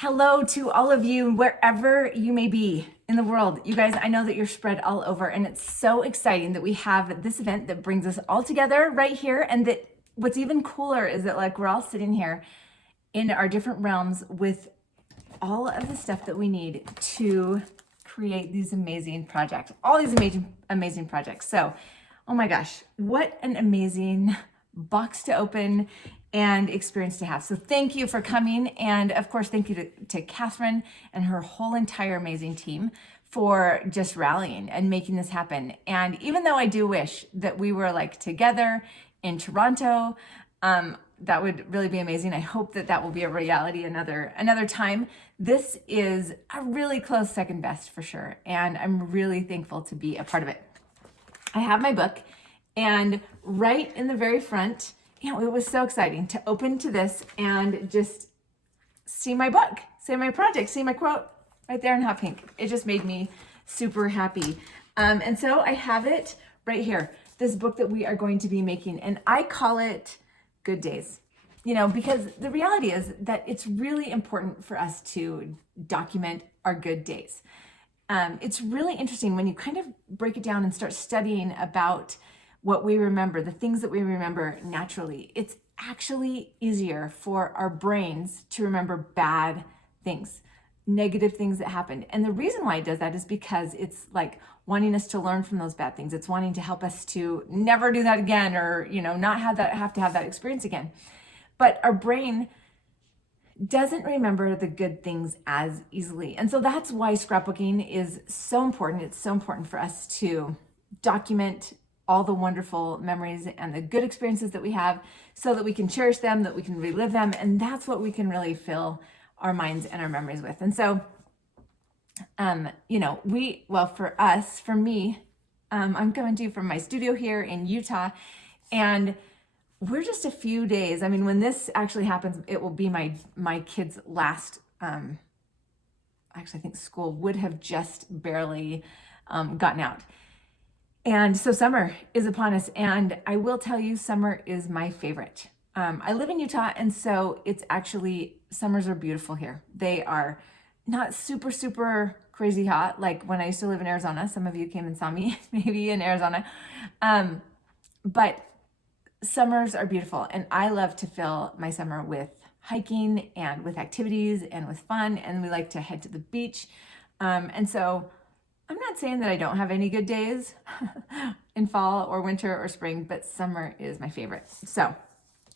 Hello to all of you, wherever you may be in the world. You guys, I know that you're spread all over, and it's so exciting that we have this event that brings us all together right here. And that what's even cooler is that like we're all sitting here in our different realms with all of the stuff that we need to create these amazing projects, all these amazing projects. So, oh my gosh, what an amazing box to open and experience to have. So thank you for coming. And of course, thank you to Catherine and her whole entire amazing team for just rallying and making this happen. And even though I do wish that we were like together in Toronto, that would really be amazing. I hope that that will be a reality another time. This is a really close second best for sure. And I'm really thankful to be a part of it. I have my book, and right in the very front, it was so exciting to open to this and just see my book, see my project, see my quote right there in hot pink. It just made me super happy. And so I have it right here, this book that we are going to be making, and I call it Good Days. Because the reality is that it's really important for us to document our good days. It's really interesting when you kind of break it down and start studying about what we remember, the things that we remember naturally. It's actually easier for our brains to remember bad things, negative things that happened. And the reason why it does that is because it's like wanting us to learn from those bad things. It's wanting to help us to never do that again, or, not have to have that experience again. But our brain doesn't remember the good things as easily. And so that's why scrapbooking is so important. It's so important for us to document all the wonderful memories and the good experiences that we have so that we can cherish them, that we can relive them. And that's what we can really fill our minds and our memories with. And so, for me, I'm coming to you from my studio here in Utah, and we're just a few days. I mean, when this actually happens, it will be my kids' last, actually, I think school would have just barely gotten out. And so summer is upon us, and I will tell you, summer is my favorite. I live in Utah, and so it's actually, summers are beautiful here. They are not super, super crazy hot, like when I used to live in Arizona. Some of you came and saw me maybe in Arizona. But summers are beautiful, and I love to fill my summer with hiking and with activities and with fun, and we like to head to the beach. And so I'm not saying that I don't have any good days in fall or winter or spring, but summer is my favorite. So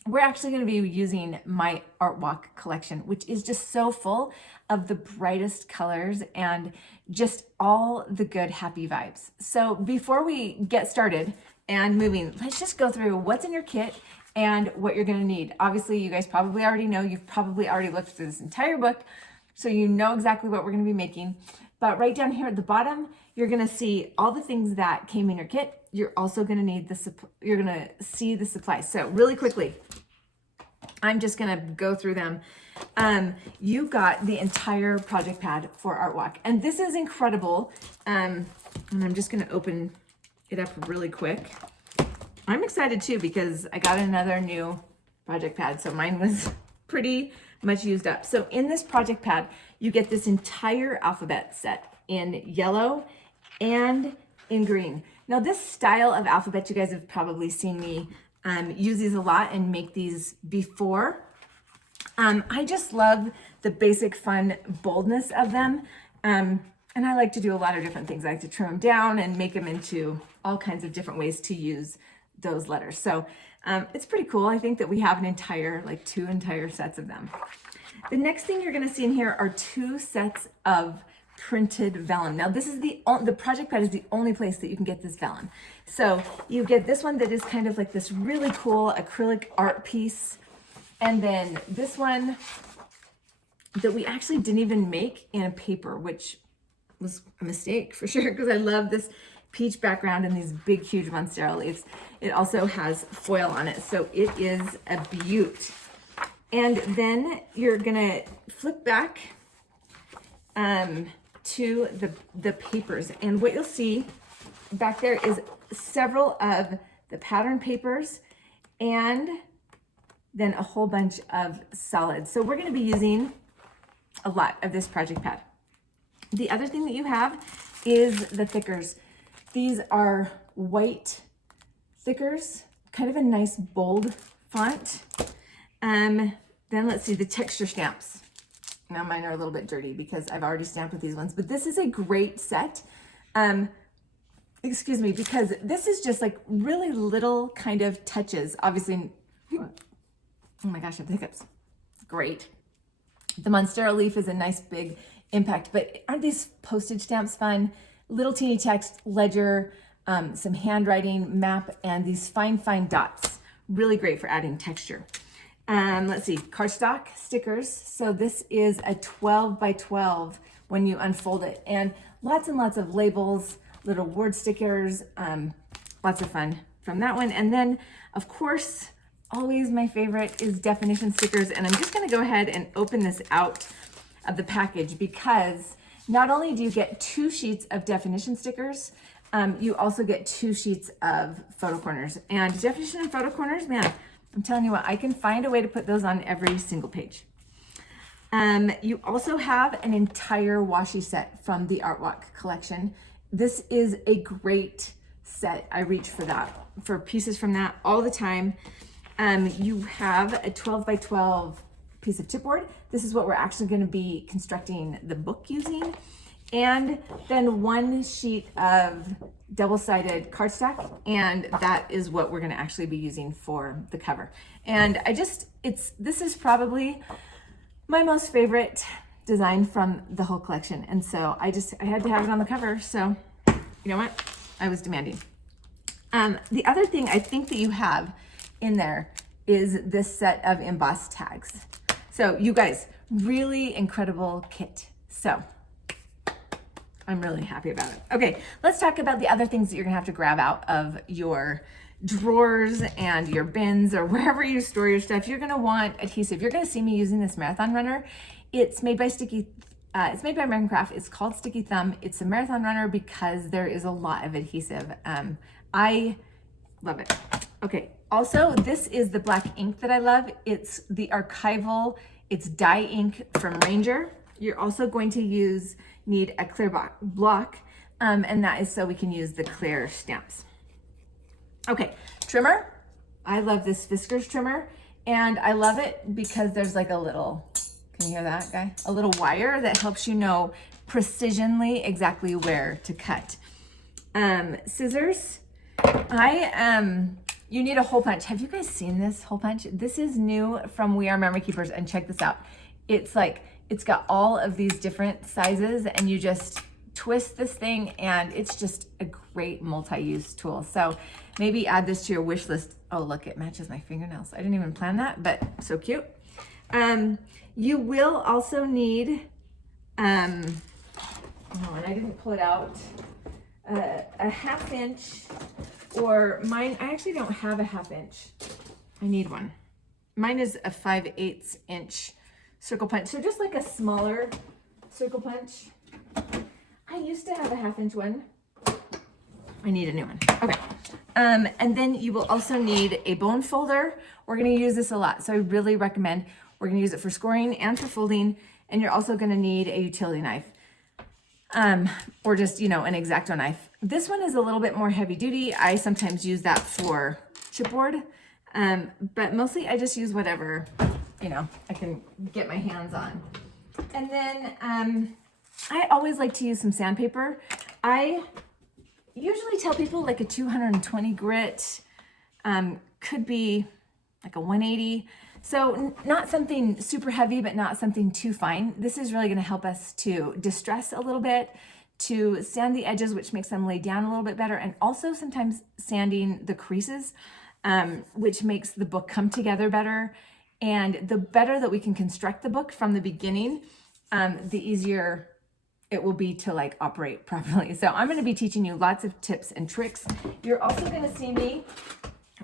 we're actually going to be using my Art Walk collection, which is just so full of the brightest colors and just all the good, happy vibes. So before we get started and moving, let's just go through what's in your kit and what you're going to need. Obviously, you guys probably already know, you've probably already looked through this entire book, so you know exactly what we're going to be making. But right down here at the bottom, you're going to see all the things that came in your kit. You're also going to need you're going to see the supplies. So really quickly, I'm just going to go through them. You got the entire project pad for Art Walk, and this is incredible. And I'm just going to open it up really quick. I'm excited too because I got another new project pad. So mine was pretty much used up. So in this project pad, you get this entire alphabet set in yellow and in green. Now this style of alphabet, you guys have probably seen me use these a lot and make these before. I just love the basic fun boldness of them. And I like to do a lot of different things. I like to trim them down and make them into all kinds of different ways to use those letters. So it's pretty cool. I think that we have two entire sets of them. The next thing you're going to see in here are 2 sets of printed vellum. Now this is the project pad is the only place that you can get this vellum. So you get this one that is kind of like this really cool acrylic art piece. And then this one that we actually didn't even make in paper, which was a mistake for sure, because I love this peach background and these big, huge monstera leaves. It also has foil on it, so it is a beaut. And then you're gonna flip back to the papers, and what you'll see back there is several of the pattern papers and then a whole bunch of solids. So we're gonna be using a lot of this project pad. The other thing that you have is the thickers. These are white thickers, kind of a nice bold font. Then let's see, the texture stamps. Now mine are a little bit dirty because I've already stamped with these ones, but this is a great set. Excuse me, because this is just like really little kind of touches. Obviously, oh my gosh, I have the hiccups. Great. The Monstera leaf is a nice big impact, but aren't these postage stamps fun? Little teeny text, ledger, some handwriting, map, and these fine dots. Really great for adding texture. Let's see, cardstock stickers. So this is a 12 by 12 when you unfold it, and lots of labels, little word stickers, lots of fun from that one. And then, of course, always my favorite is definition stickers. And I'm just gonna go ahead and open this out of the package because not only do you get 2 sheets of definition stickers, you also get 2 sheets of photo corners. And definition and photo corners, man, I'm telling you what, I can find a way to put those on every single page. You also have an entire washi set from the Art Walk collection. This is a great set. I reach for that, for pieces from that all the time. You have a 12 by 12 piece of chipboard. This is what we're actually going to be constructing the book using. And then 1 sheet of double-sided cardstock, and that is what we're going to actually be using for the cover. And this is probably my most favorite design from the whole collection. And so I had to have it on the cover. So you know what? I was demanding. The other thing I think that you have in there is this set of embossed tags. So you guys, really incredible kit. So I'm really happy about it. Okay, let's talk about the other things that you're gonna have to grab out of your drawers and your bins or wherever you store your stuff. You're gonna want adhesive. You're gonna see me using this Marathon Runner. It's made by it's made by American Craft. It's called Sticky Thumb. It's a Marathon Runner because there is a lot of adhesive. I love it. Okay, also this is the black ink that I love. It's the archival, it's dye ink from Ranger. You're also going to need a clear block, and that is so we can use the clear stamps. Okay, trimmer. I love this Fiskars trimmer, and I love it because there's like a little, can you hear that, guy? A little wire that helps you know precisionally exactly where to cut. Scissors. You need a hole punch. Have you guys seen this hole punch? This is new from We Are Memory Keepers, and check this out. It's got all of these different sizes, and you just twist this thing, and it's just a great multi-use tool. So maybe add this to your wish list. Oh, look, it matches my fingernails. I didn't even plan that, but so cute. You will also need, oh, and I didn't pull it out, a 1/2 inch, or mine, I actually don't have a 1/2 inch. I need one. Mine is a 5/8 inch circle punch. So just like a smaller circle punch. I used to have a 1/2 inch one. I need a new one. Okay. And then you will also need a bone folder. We're going to use this a lot. So I really recommend, we're going to use it for scoring and for folding. And you're also going to need a utility knife. Or just, an X-Acto knife. This one is a little bit more heavy duty. I sometimes use that for chipboard. But mostly I just use whatever, I can get my hands on. And then, I always like to use some sandpaper. I usually tell people like a 220 grit, could be like a 180. So not something super heavy, but not something too fine. This is really gonna help us to distress a little bit, to sand the edges, which makes them lay down a little bit better, and also sometimes sanding the creases, which makes the book come together better. And the better that we can construct the book from the beginning, the easier it will be to like operate properly. So I'm gonna be teaching you lots of tips and tricks. You're also gonna see me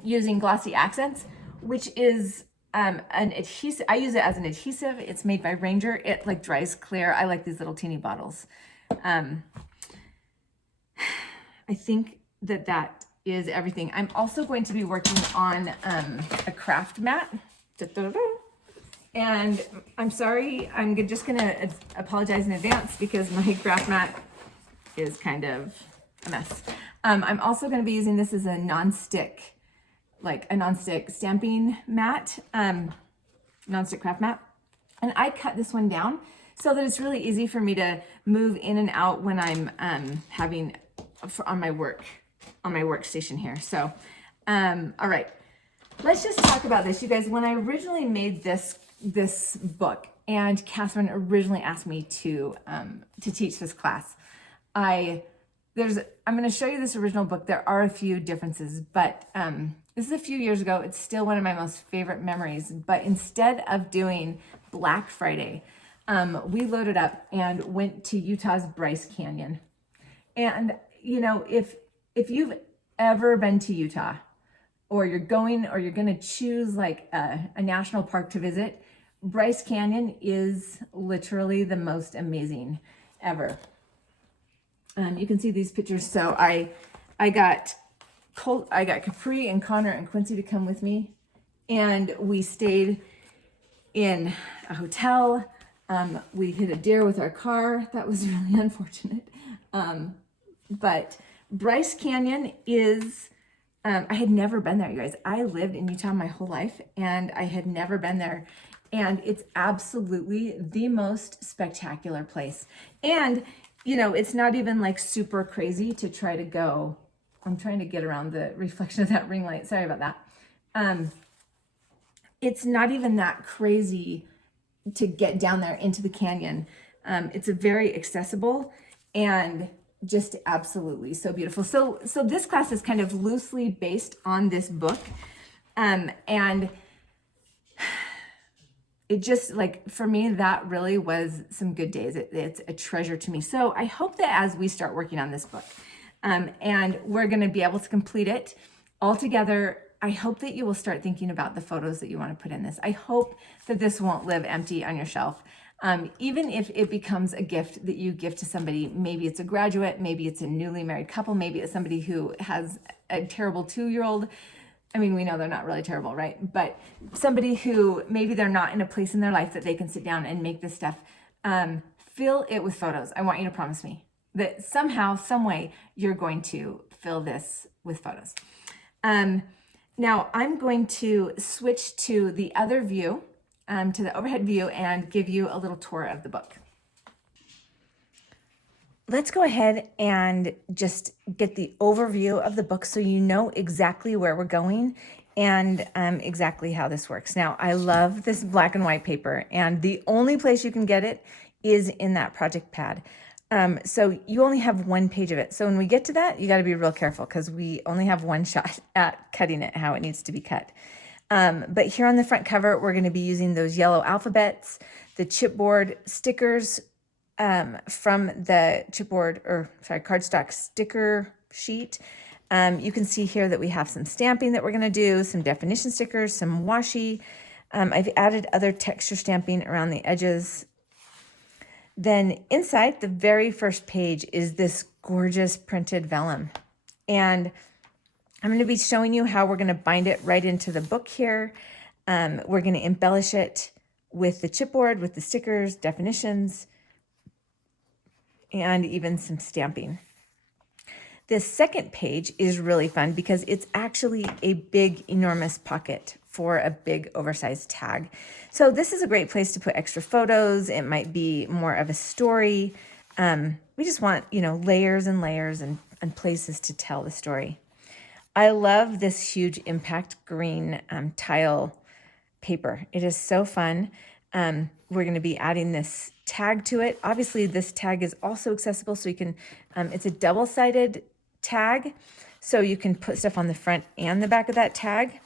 using glossy accents, which is an adhesive. I use it as an adhesive. It's made by Ranger. It like dries clear. I like these little teeny bottles. I think that is everything. I'm also going to be working on a craft mat. And I'm sorry, I'm just gonna apologize in advance because my graph mat is kind of a mess. I'm also gonna be using this as a non-stick, like a non-stick stamping mat, non-stick craft mat. And I cut this one down so that it's really easy for me to move in and out when I'm having on my workstation here. So, all right, let's just talk about this, you guys. When I originally made this book, and Catherine originally asked me to teach this class, I'm going to show you this original book. There are a few differences, but this is a few years ago. It's still one of my most favorite memories. But instead of doing Black Friday, we loaded up and went to Utah's Bryce Canyon. And you know, if you've ever been to Utah, or you're going to choose like a national park to visit, Bryce Canyon is literally the most amazing ever. You can see these pictures. So I got Capri and Connor and Quincy to come with me, and we stayed in a hotel. We hit a deer with our car. That was really unfortunate. But Bryce Canyon is, I had never been there, you guys. I lived in Utah my whole life, and I had never been there. And it's absolutely the most spectacular place. And, you know, it's not even like super crazy to try to go. I'm trying to get around the reflection of that ring light. Sorry about that. It's not even that crazy to get down there into the canyon. It's a very accessible and just absolutely so beautiful. So this class is kind of loosely based on this book. And it just, like, for me, that really was some good days. It's a treasure to me. So I hope that as we start working on this book, and we're going to be able to complete it all together, I hope that you will start thinking about the photos that you want to put in this. I hope that this won't live empty on your shelf. Even if it becomes a gift that you give to somebody, maybe it's a graduate, maybe it's a newly married couple, maybe it's somebody who has a terrible 2-year-old. I mean, we know they're not really terrible, right? But somebody who maybe they're not in a place in their life that they can sit down and make this stuff. Fill it with photos. I want you to promise me that somehow, some way, you're going to fill this with photos. Now, I'm going to switch to the other view, to the overhead view, and give you a little tour of the book. Let's go ahead and just get the overview of the book so you know exactly where we're going and exactly how this works. Now, I love this black and white paper, and the only place you can get it is in that project pad. So you only have one page of it. So when we get to that, you got to be real careful because we only have one shot at cutting it how it needs to be cut. But here on the front cover, we're going to be using those yellow alphabets, the chipboard stickers, from the cardstock sticker sheet. You can see here that we have some stamping that we're going to do, some definition stickers, some washi. I've added other texture stamping around the edges. Then inside the very first page is this gorgeous printed vellum. And I'm going to be showing you how we're going to bind it right into the book here. We're going to embellish it with the chipboard, with the stickers, definitions, and even some stamping. This second page is really fun because it's actually a big, enormous pocket for a big oversized tag. So this is a great place to put extra photos. It might be more of a story. We just want, layers and layers and places to tell the story. I love this huge impact green tile paper. It is so fun. We're going to be adding this tag to it. Obviously, this tag is also accessible, so you can, it's a double-sided tag, so you can put stuff on the front and the back of that tag.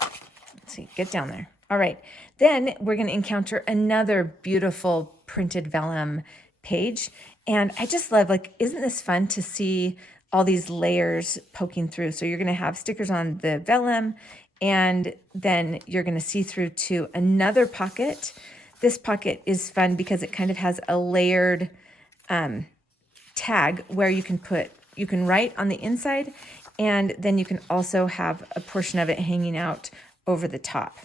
Let's see, get down there. All right, then we're going to encounter another beautiful printed vellum page, and I just love, isn't this fun to see all these layers poking through? So you're going to have stickers on the vellum, and then you're going to see through to another pocket. This pocket is fun because it kind of has a layered tag where you can write on the inside, and then you can also have a portion of it hanging out over the top.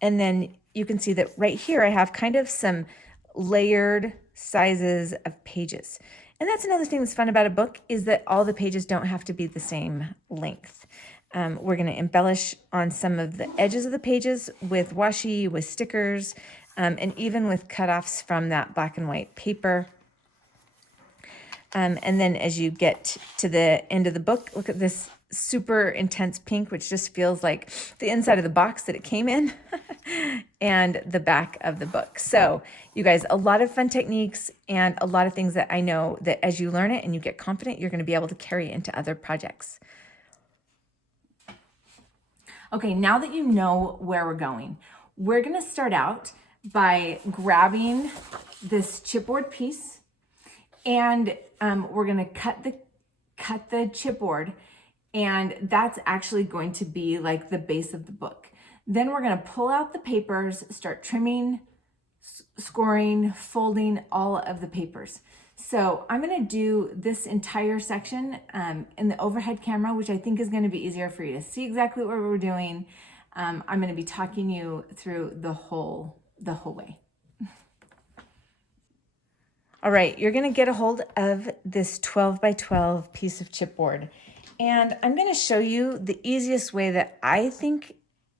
And then you can see that right here, I have kind of some layered sizes of pages. And that's another thing that's fun about a book, is that all the pages don't have to be the same length. We're going to embellish on some of the edges of the pages with washi, with stickers, and even with cutoffs from that black and white paper. And then as you get to the end of the book, look at this super intense pink, which just feels like the inside of the box that it came in and the back of the book. So you guys, a lot of fun techniques and a lot of things that I know that as you learn it and you get confident, you're going to be able to carry into other projects. Okay, now that you know where we're going, we're going to start out by grabbing this chipboard piece, and we're going to cut the chipboard, and that's actually going to be like the base of the book. Then we're going to pull out the papers, start trimming, scoring, folding all of the papers. So I'm going to do this entire section in the overhead camera, which I think is going to be easier for you to see exactly what we're doing. I'm going to be talking you through the whole way. All right, you're going to get a hold of this 12 by 12 piece of chipboard, and I'm going to show you the easiest way that I think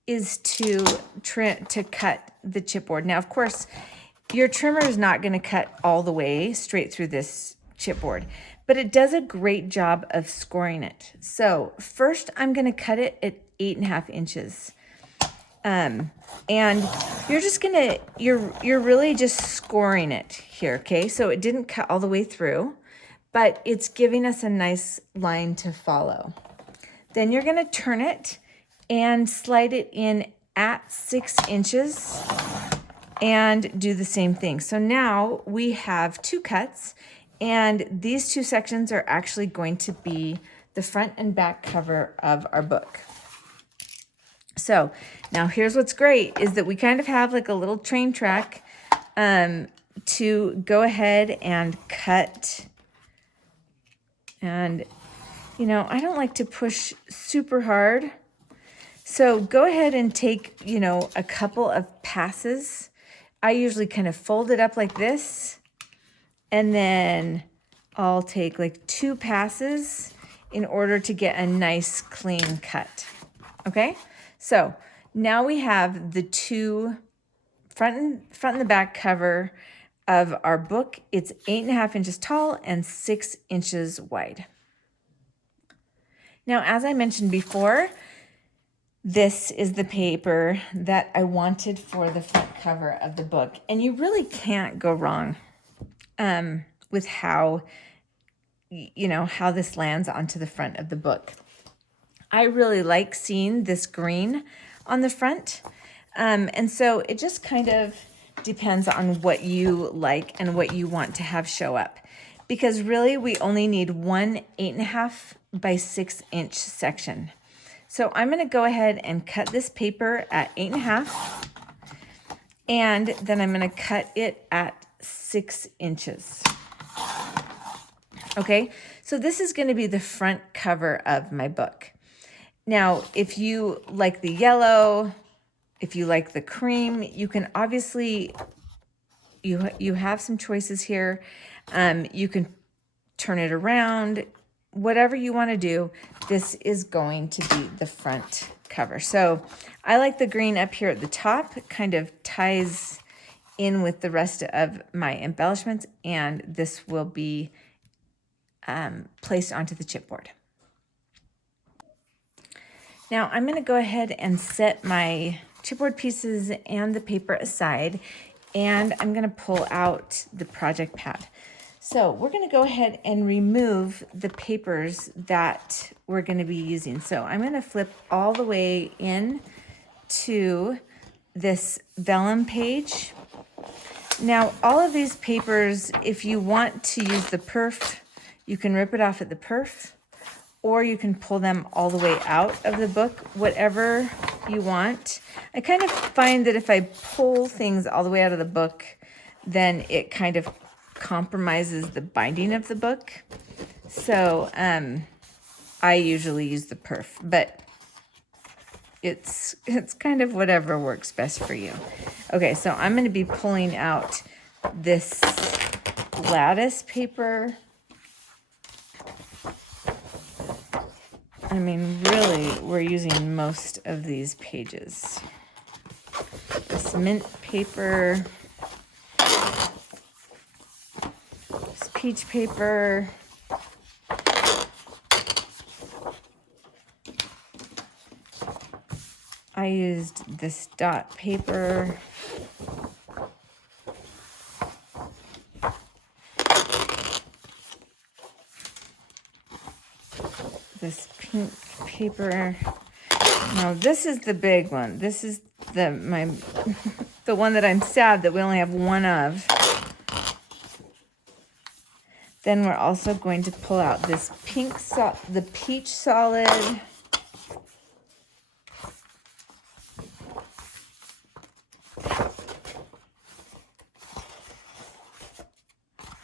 is to cut the chipboard. Now, of course, your trimmer is not going to cut all the way straight through this chipboard, but it does a great job of scoring it. So first, I'm going to cut it at 8.5 inches. And you're just gonna, you're really just scoring it here, okay? So it didn't cut all the way through, but it's giving us a nice line to follow. Then you're gonna turn it and slide it in at 6 inches and do the same thing. So now we have 2 cuts, and these 2 sections are actually going to be the front and back cover of our book. So now here's what's great, is that we kind of have like a little train track to go ahead and cut. And, you know, I don't like to push super hard. So go ahead and take, you know, a couple of passes. I usually kind of fold it up like this, and then I'll take like 2 passes in order to get a nice clean cut. Okay? So now we have the 2 front and the back cover of our book. It's 8.5 inches tall and 6 inches wide. Now, as I mentioned before, this is the paper that I wanted for the front cover of the book. And you really can't go wrong with how, you know, how this lands onto the front of the book. I really like seeing this green on the front. And so it just kind of depends on what you like and what you want to have show up. Because really we only need one 8.5 by 6 inch section. So I'm going to go ahead and cut this paper at 8.5. And then I'm going to cut it at 6 inches. Okay, so this is going to be the front cover of my book. Now, if you like the yellow, if you like the cream, you can obviously, you have some choices here. You can turn it around, whatever you want to do. This is going to be the front cover. So I like the green up here at the top. It kind of ties in with the rest of my embellishments, and this will be placed onto the chipboard. Now I'm going to go ahead and set my chipboard pieces and the paper aside, and I'm going to pull out the project pad. So we're going to go ahead and remove the papers that we're going to be using. So I'm going to flip all the way in to this vellum page. Now all of these papers, if you want to use the perf, you can rip it off at the perf, or you can pull them all the way out of the book, whatever you want. I kind of find that if I pull things all the way out of the book, then it kind of compromises the binding of the book. So I usually use the perf, but it's kind of whatever works best for you. Okay, so I'm going to be pulling out this lattice paper. I mean, really, we're using most of these pages. This mint paper, this peach paper, I used this dot paper. This pink paper. Now this is the big one. This is the one that I'm sad that we only have one of. Then we're also going to pull out this the peach solid.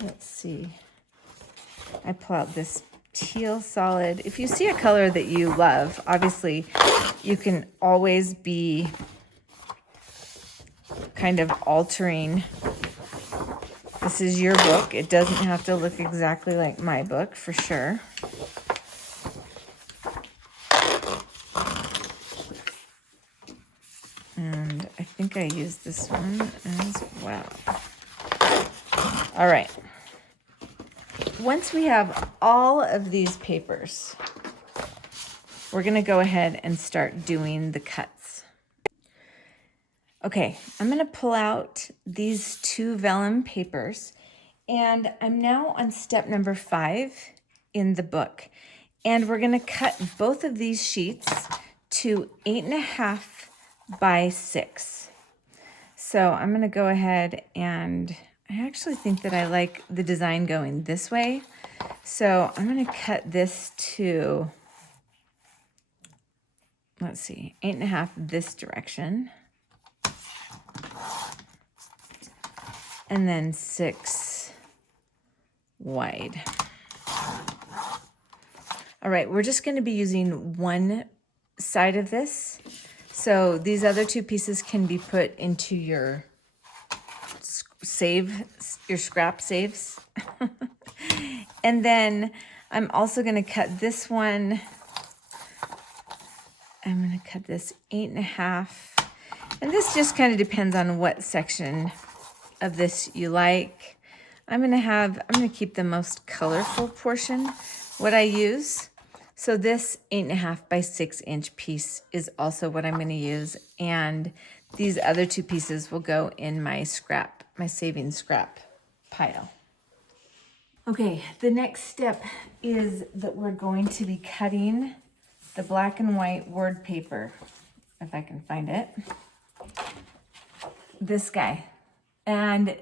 Let's see. I pull out this teal solid. If you see a color that you love, obviously you can always be kind of altering. This is your book. It doesn't have to look exactly like my book, for sure. And I think I used this one as well. All right. Once we have all of these papers, we're going to go ahead and start doing the cuts. Okay, I'm going to pull out these 2 vellum papers, and I'm now on step number 5 in the book. And we're going to cut both of these sheets to 8.5 by 6. So I'm going to go ahead, and I actually think that I like the design going this way. So I'm going to cut this to, let's see, 8.5 this direction. And then 6 wide. All right, we're just going to be using one side of this. So these other 2 pieces can be put into your scrap saves. And then I'm also going to cut this one. I'm going to cut this 8.5. And this just kind of depends on what section of this you like. I'm going to keep the most colorful portion, what I use. So this 8.5 by 6 inch piece is also what I'm going to use. And these other 2 pieces will go in my saving scrap pile. Okay, the next step is that we're going to be cutting the black and white word paper, if I can find it. This guy. And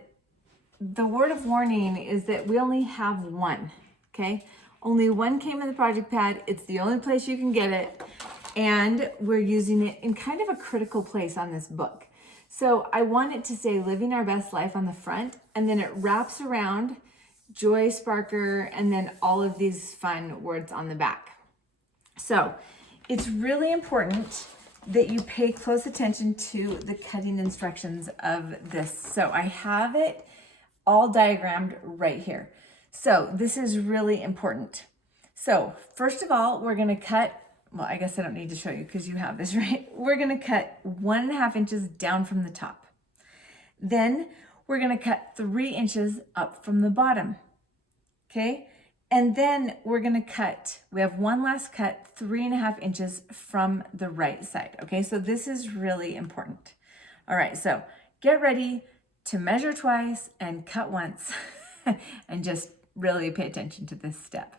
the word of warning is that we only have one, okay? Only one came in the project pad. It's the only place you can get it. And we're using it in kind of a critical place on this book. So I want it to say living our best life on the front, and then it wraps around Joy Sparker, and then all of these fun words on the back. So it's really important that you pay close attention to the cutting instructions of this. So I have it all diagrammed right here. So this is really important. So first of all, we're going to cut, well, I guess I don't need to show you because you have this, right? We're going to cut 1.5 inches down from the top. Then we're going to cut 3 inches up from the bottom. Okay. And then we're going to cut, we have one last cut, 3.5 inches from the right side. Okay. So this is really important. All right. So get ready to measure twice and cut once and just really pay attention to this step.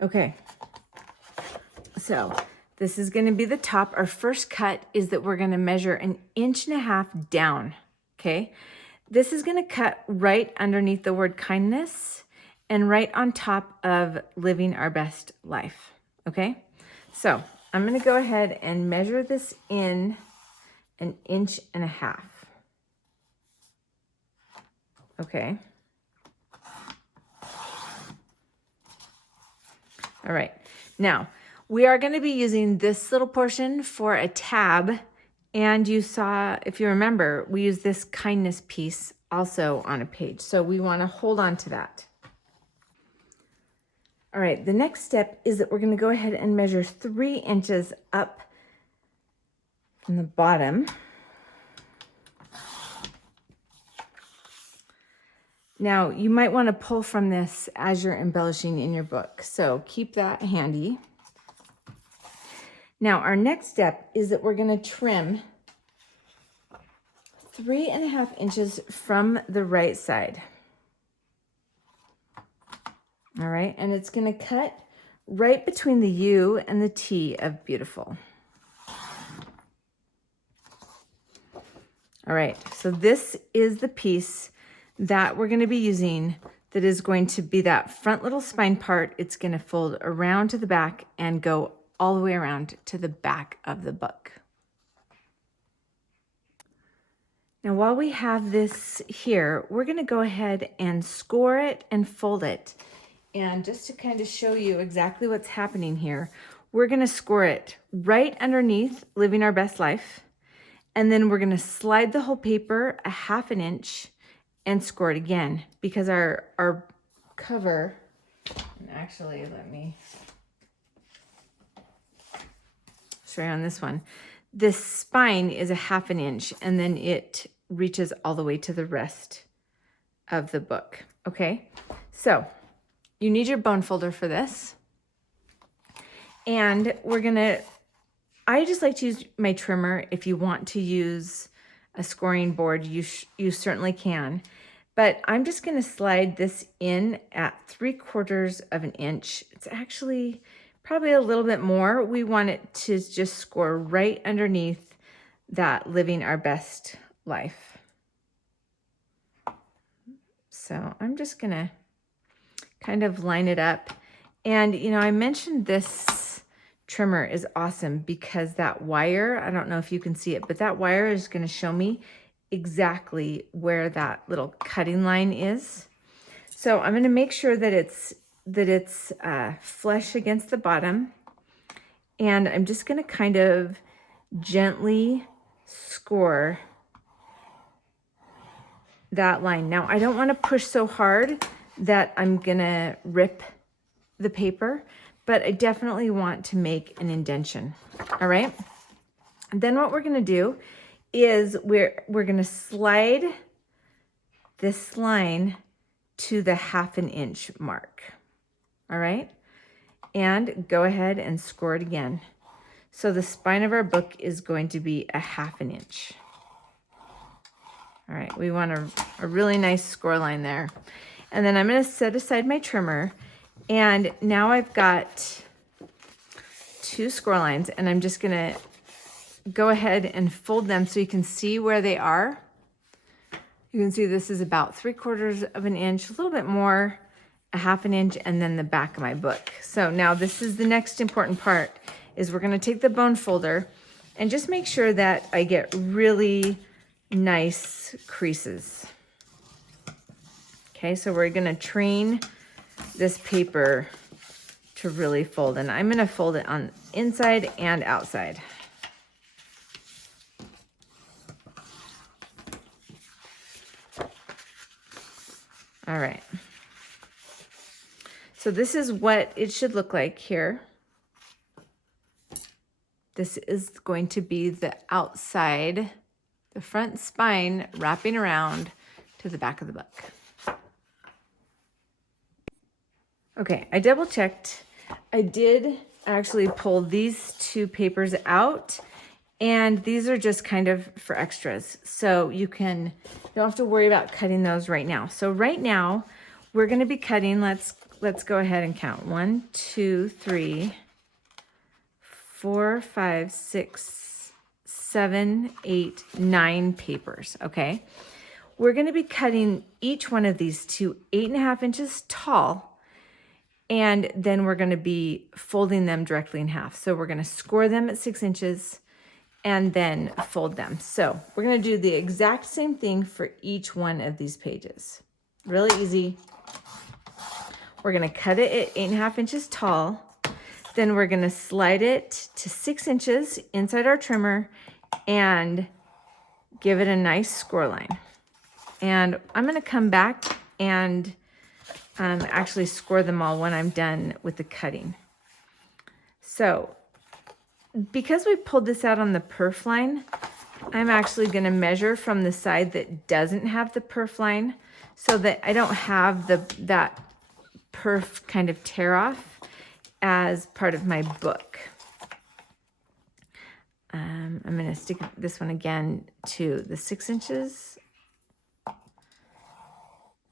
Okay. So this is going to be the top. Our first cut is that we're going to measure 1.5 inches down. Okay. This is going to cut right underneath the word kindness and right on top of living our best life. Okay. So I'm going to go ahead and measure this in 1.5 inches. Okay. All right. Now, We are going to be using this little portion for a tab. And you saw, if you remember, we use this kindness piece also on a page. So we want to hold on to that. All right, the next step is that we're going to go ahead and measure 3 inches up from the bottom. Now, you might want to pull from this as you're embellishing in your book, so keep that handy. Now, our next step is that we're going to trim 3.5 inches from the right side. All right, and it's going to cut right between the U and the T of beautiful. All right, so this is the piece that we're going to be using that is going to be that front little spine part. It's going to fold around to the back and go all the way around to the back of the book. Now, while we have this here, we're going to go ahead and score it and fold it. And just to kind of show you exactly what's happening here, we're going to score it right underneath Living Our Best Life. And then we're going to slide the whole paper 1/2 inch and score it again, because our cover, and actually let me show you on this one, this spine is 1/2 inch and then it reaches all the way to the rest of the book. Okay, so you need your bone folder for this. And I just like to use my trimmer. If you want to use a scoring board, you certainly can. But I'm just going to slide this in at 3/4 of an inch. It's actually probably a little bit more. We want it to just score right underneath that Living Our Best Life. So I'm just going to kind of line it up. And, you know, I mentioned this trimmer is awesome because that wire, I don't know if you can see it, but that wire is going to show me exactly where that little cutting line is. So I'm going to make sure that it's flush against the bottom, and I'm just going to kind of gently score that line. Now, I don't want to push so hard that I'm going to rip the paper, but I definitely want to make an indentation. All right. And then what we're going to do is we're going to slide this line to the 1/2 inch mark. All right. And go ahead and score it again. So the spine of our book is going to be 1/2 inch. All right. We want a really nice score line there. And then I'm going to set aside my trimmer. And now I've got 2 score lines, and I'm just going to go ahead and fold them so you can see where they are. You can see this is about 3/4 of an inch, a little bit more, 1/2 inch, and then the back of my book. So now this is the next important part, is we're going to take the bone folder and just make sure that I get really nice creases. Okay, so we're going to train this paper to really fold, and I'm going to fold it on inside and outside. All right. So this is what it should look like here. This is going to be the outside, the front spine wrapping around to the back of the book. Okay, I double checked. I did actually pull these 2 papers out, and these are just kind of for extras. So you don't have to worry about cutting those right now. So right now we're going to be cutting, let's go ahead and count. 1, 2, 3, 4, 5, 6, 7, 8, 9 papers. Okay. We're going to be cutting each one of these to 8.5 inches tall. And then we're going to be folding them directly in half. So we're going to score them at 6 inches and then fold them. So we're going to do the exact same thing for each one of these pages. Really easy. We're going to cut it at 8.5 inches tall. then we're going to slide it to 6 inches inside our trimmer and give it a nice score line. And I'm going to come back and actually score them all when I'm done with the cutting. So because we pulled this out on the perf line, I'm actually going to measure from the side that doesn't have the perf line so that I don't have that perf kind of tear off as part of my book. I'm going to stick this one again to the 6 inches,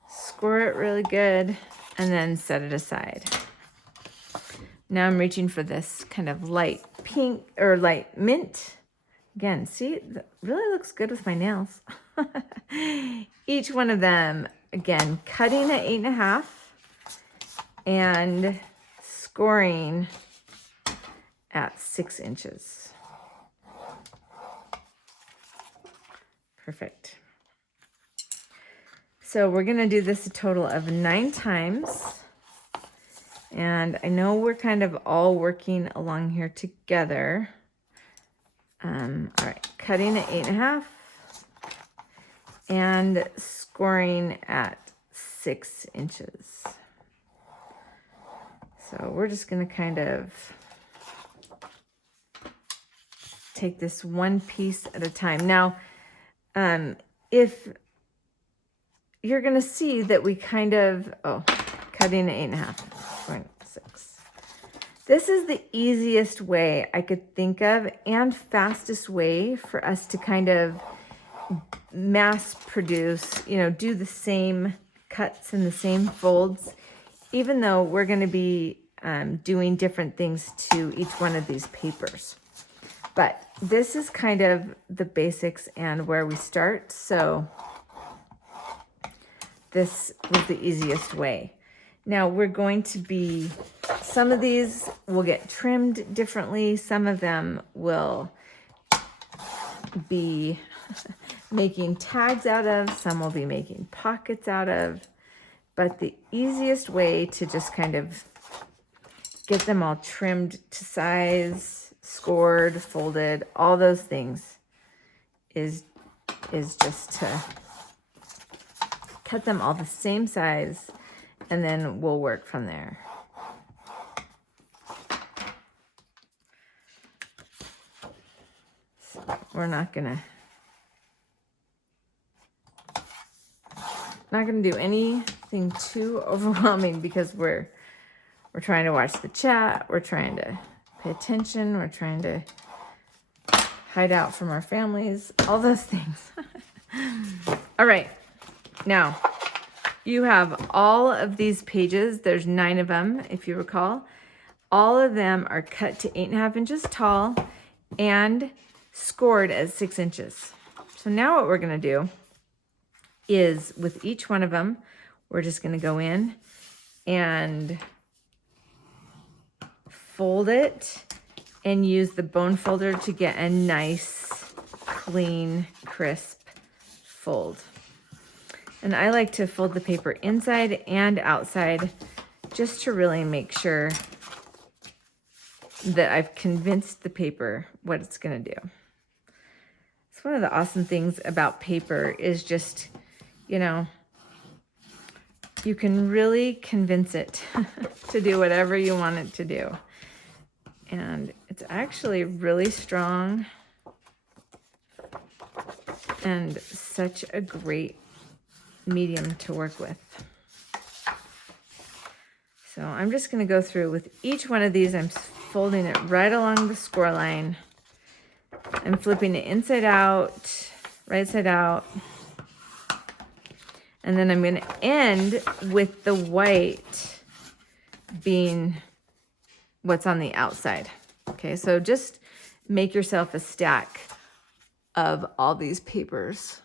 score it really good, and then set it aside. Now I'm reaching for this kind of light pink or light mint. Again, see, it really looks good with my nails. Each one of them, again, cutting at 8.5 and scoring at 6 inches. Perfect. So we're going to do this a total of 9 times. And I know we're kind of all working along here together. All right, cutting at 8.5 and scoring at 6 inches. So we're just going to kind of take this one piece at a time. Now, if you're going to see that we kind of, cutting at 8.5, going 6. This is the easiest way I could think of and fastest way for us to kind of mass produce, do the same cuts and the same folds, even though we're going to be doing different things to each one of these papers. But this is kind of the basics and where we start. So this was the easiest way. Now we're going to be, some of these will get trimmed differently. Some of them will be making tags out of, some will be making pockets out of. But the easiest way to just kind of get them all trimmed to size, scored, folded, all those things is just to cut them all the same size, and then we'll work from there. So we're not gonna do anything too overwhelming because we're trying to watch the chat, we're trying to pay attention, we're trying to hide out from our families, all those things. All right, now you have all of these pages. There's 9 of them, if you recall. All of them are cut to 8.5 inches tall and scored at 6 inches. So now what we're going to do is with each one of them, we're just going to go in and fold it and use the bone folder to get a nice, clean, crisp fold. And I like to fold the paper inside and outside just to really make sure that I've convinced the paper what it's going to do. It's one of the awesome things about paper is just, you can really convince it to do whatever you want it to do. And it's actually really strong and such a great medium to work with. So I'm just going to go through with each one of these. I'm folding it right along the score line. I'm flipping it inside out, right side out. And then I'm going to end with the white being what's on the outside. Okay, so just make yourself a stack of all these papers.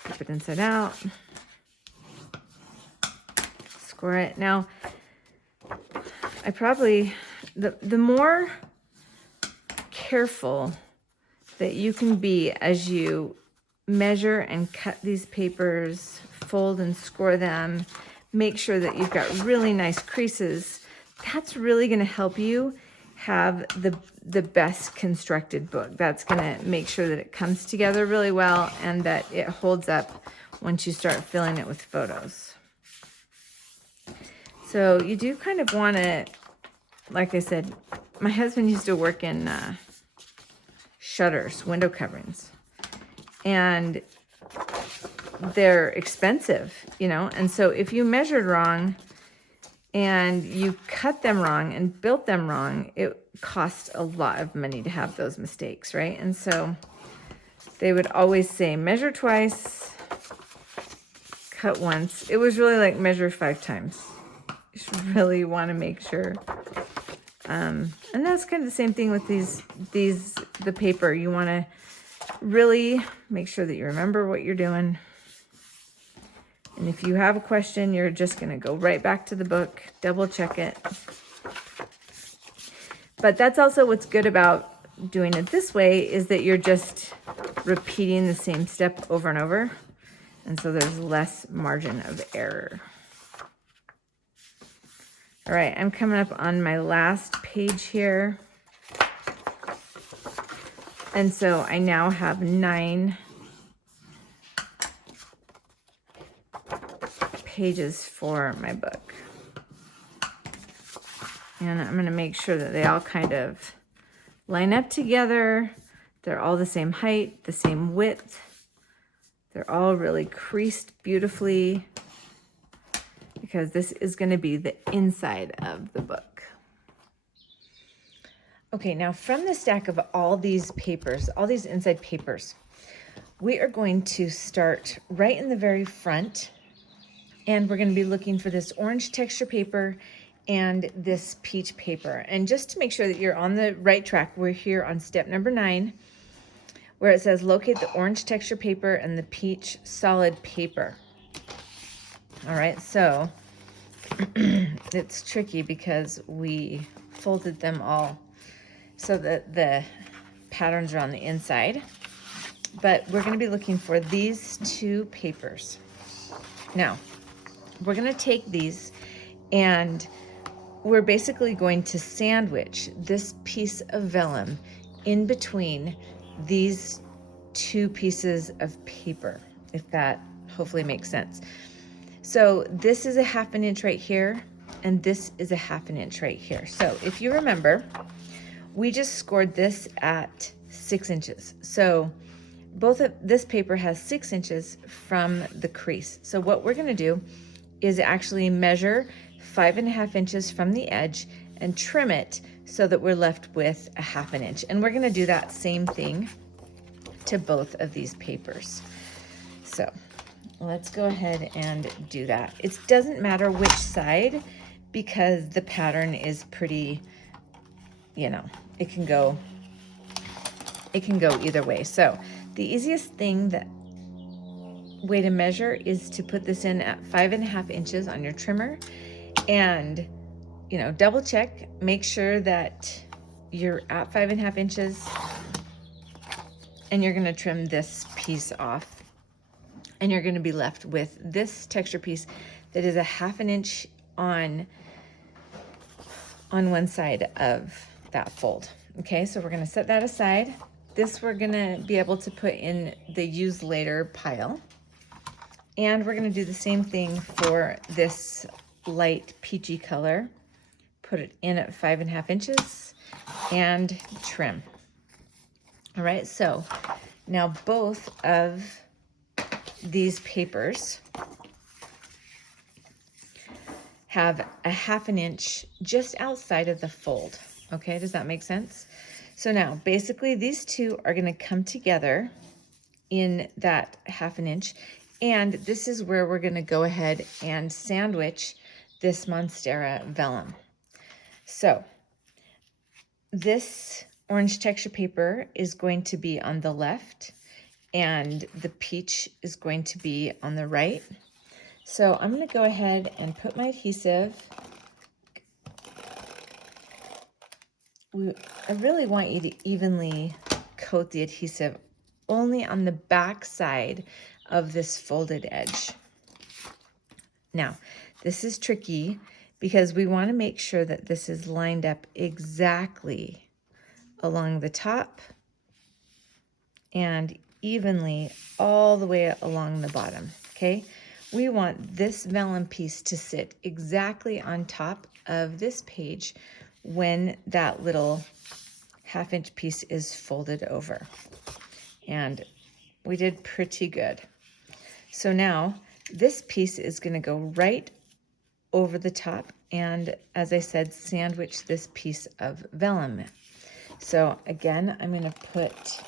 Flip it inside out. Score it. Now, the more careful that you can be as you measure and cut these papers, fold and score them, make sure that you've got really nice creases. That's really going to help you have the best constructed book. That's going to make sure that it comes together really well and that it holds up once you start filling it with photos. So you do kind of want to, like I said, my husband used to work in shutters, window coverings, and they're expensive, you know, and so if you measured wrong and you cut them wrong and built them wrong, it costs a lot of money to have those mistakes, right? And so they would always say measure twice, cut once. It was really like measure 5 times. You should really want to make sure. And that's kind of the same thing with the paper. You want to really make sure that you remember what you're doing. And if you have a question, you're just going to go right back to the book, double check it. But that's also what's good about doing it this way, is that you're just repeating the same step over and over. And so there's less margin of error. All right, I'm coming up on my last page here. And so I now have 9 pages for my book. And I'm going to make sure that they all kind of line up together. They're all the same height, the same width. They're all really creased beautifully, because this is going to be the inside of the book. Okay, now from the stack of all these papers, all these inside papers, we are going to start right in the very front, and we're going to be looking for this orange texture paper and this peach paper. And just to make sure that you're on the right track, we're here on step number 9, where it says locate the orange texture paper and the peach solid paper. All right, so it's tricky because we folded them all so that the patterns are on the inside, but we're going to be looking for these 2 papers. Now, we're going to take these and we're basically going to sandwich this piece of vellum in between these 2 pieces of paper, if that hopefully makes sense. So this is a 1/2 inch right here, and this is a 1/2 inch right here. So if you remember, we just scored this at 6 inches. So both of this paper has 6 inches from the crease. So what we're going to do is actually measure 5.5 inches from the edge and trim it so that we're left with a 1/2 inch. And we're going to do that same thing to both of these papers. So let's go ahead and do that. It doesn't matter which side, because the pattern is pretty, you know, it can go either way. So the easiest way to measure is to put this in at 5.5 inches on your trimmer, and, you know, double check, make sure that you're at 5.5 inches, and you're going to trim this piece off, and you're going to be left with this texture piece that is a 1/2 inch on one side of that fold. Okay, so we're going to set that aside. This we're going to be able to put in the use later pile. And we're going to do the same thing for this light peachy color. Put it in at 5.5 inches and trim. All right, so now both of these papers have a 1/2 inch just outside of the fold. Okay, does that make sense? So now basically these 2 are going to come together in that 1/2 inch, and this is where we're going to go ahead and sandwich this Monstera vellum. So this orange texture paper is going to be on the left, and the peach is going to be on the right. So I'm going to go ahead and put my adhesive. I really want you to evenly coat the adhesive only on the back side of this folded edge. Now, this is tricky because we want to make sure that this is lined up exactly along the top and evenly all the way along the bottom, okay? We want this vellum piece to sit exactly on top of this page when that little 1/2-inch piece is folded over. And we did pretty good. So now this piece is going to go right over the top and, as I said, sandwich this piece of vellum. So again, I'm going to put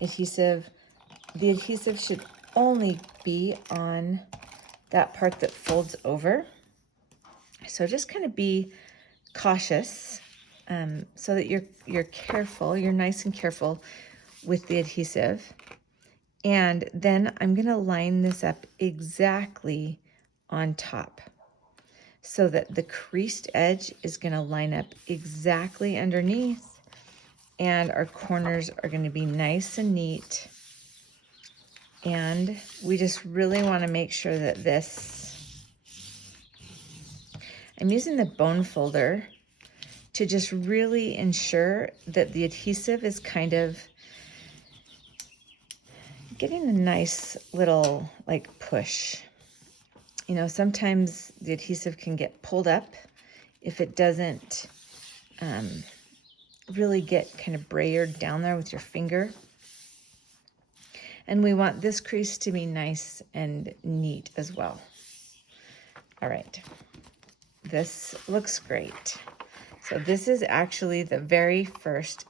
adhesive. The adhesive should only be on that part that folds over. So just kind of be cautious so that you're careful, you're nice and careful with the adhesive. And then I'm going to line this up exactly on top so that the creased edge is going to line up exactly underneath, and our corners are going to be nice and neat. And we just really want to make sure that I'm using the bone folder to just really ensure that the adhesive is kind of getting a nice little like push. You know, sometimes the adhesive can get pulled up if it doesn't really get kind of brayered down there with your finger. And we want this crease to be nice and neat as well. All right, this looks great. So this is actually the very first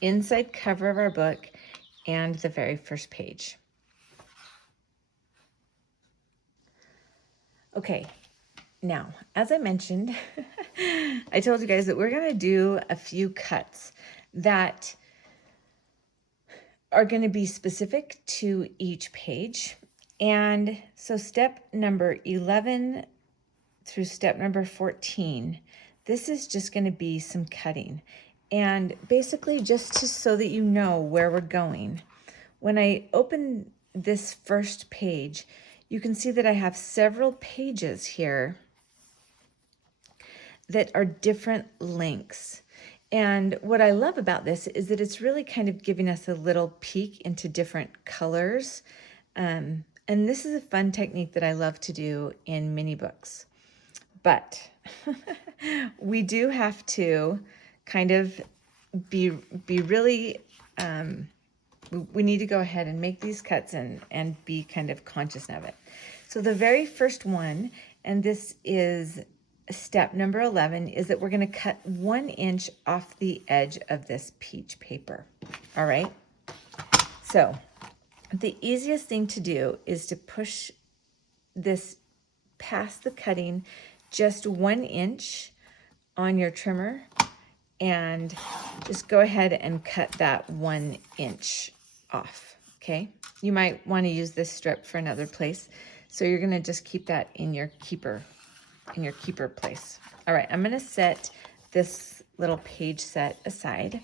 inside cover of our book and the very first page. Okay, now, as I mentioned, I told you guys that we're gonna do a few cuts that are gonna be specific to each page. And so step number 11 through step number 14, this is just gonna be some cutting. And basically just so that you know where we're going. When I open this first page, you can see that I have several pages here that are different lengths. And what I love about this is that it's really kind of giving us a little peek into different colors. And this is a fun technique that I love to do in mini books. But we do have to kind of be really, we need to go ahead and make these cuts and be kind of conscious of it. So the very first one, and this is step number 11, is that we're going to cut 1 inch off the edge of this peach paper. All right. So the easiest thing to do is to push this past the cutting just 1 inch on your trimmer and just go ahead and cut that 1 inch off. Okay. You might want to use this strip for another place. So you're going to just keep that in your keeper place. All right, I'm going to set this little page set aside.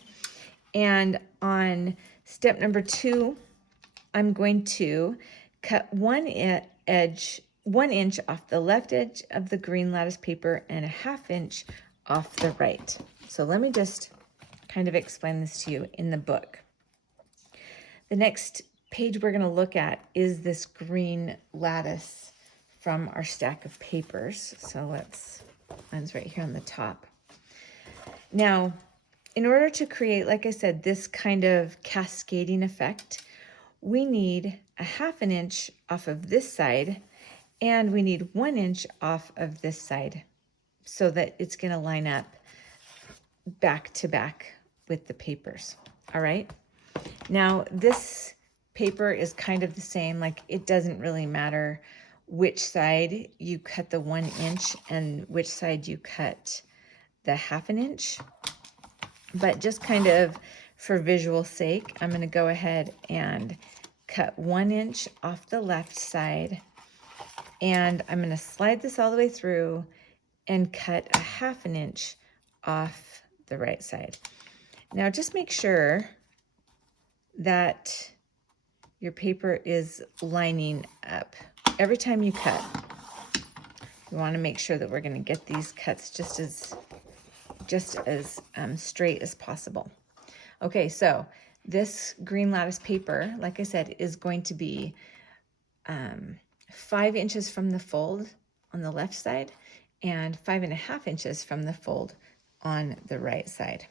And on step number 2, I'm going to cut 1 inch off the left edge of the green lattice paper and a 1/2 inch off the right. So let me just kind of explain this to you in the book. The next page we're going to look at is this green lattice from our stack of papers. So mine's right here on the top. Now, in order to create, like I said, this kind of cascading effect, we need a 1/2 inch off of this side, and we need 1 inch off of this side so that it's going to line up back to back with the papers. All right. Now, this paper is kind of the same. Like, it doesn't really matter which side you cut the 1 inch and which side you cut the 1/2 inch. But just kind of for visual sake, I'm going to go ahead and cut 1 inch off the left side. And I'm going to slide this all the way through and cut a 1/2 inch off the right side. Now, just make sure that your paper is lining up. Every time you cut, you want to make sure that we're going to get these cuts just as straight as possible. Okay, so this green lattice paper, like I said, is going to be 5 inches from the fold on the left side and 5.5 inches from the fold on the right side.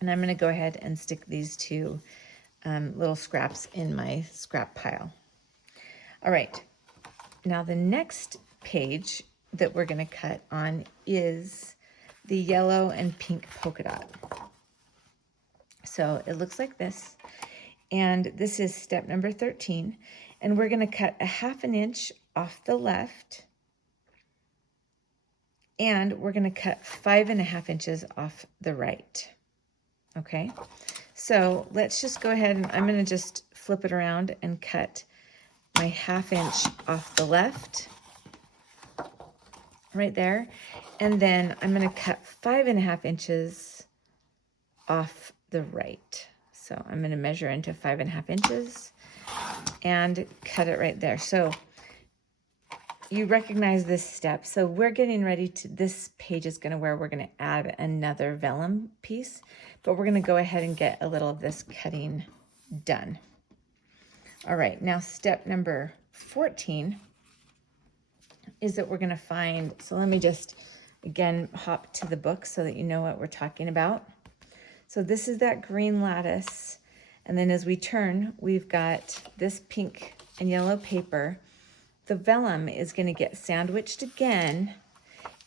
And I'm going to go ahead and stick these two little scraps in my scrap pile. All right, now the next page that we're going to cut on is the yellow and pink polka dot. So it looks like this, and this is step number 13, and we're going to cut 1/2 inch off the left, and we're going to cut 5.5 inches off the right. Okay, so let's just go ahead and I'm going to just flip it around and cut my 1/2 inch off the left right there, and then I'm going to cut 5.5 inches off the right. So I'm going to measure into 5.5 inches and cut it right there. So you recognize this step. So we're getting ready to, this page is going to where we're going to add another vellum piece, but we're going to go ahead and get a little of this cutting done. All right, now step number 14 is that we're going to find, so let me just again hop to the book so that you know what we're talking about. So this is that green lattice, and then as we turn, we've got this pink and yellow paper. The vellum is going to get sandwiched again,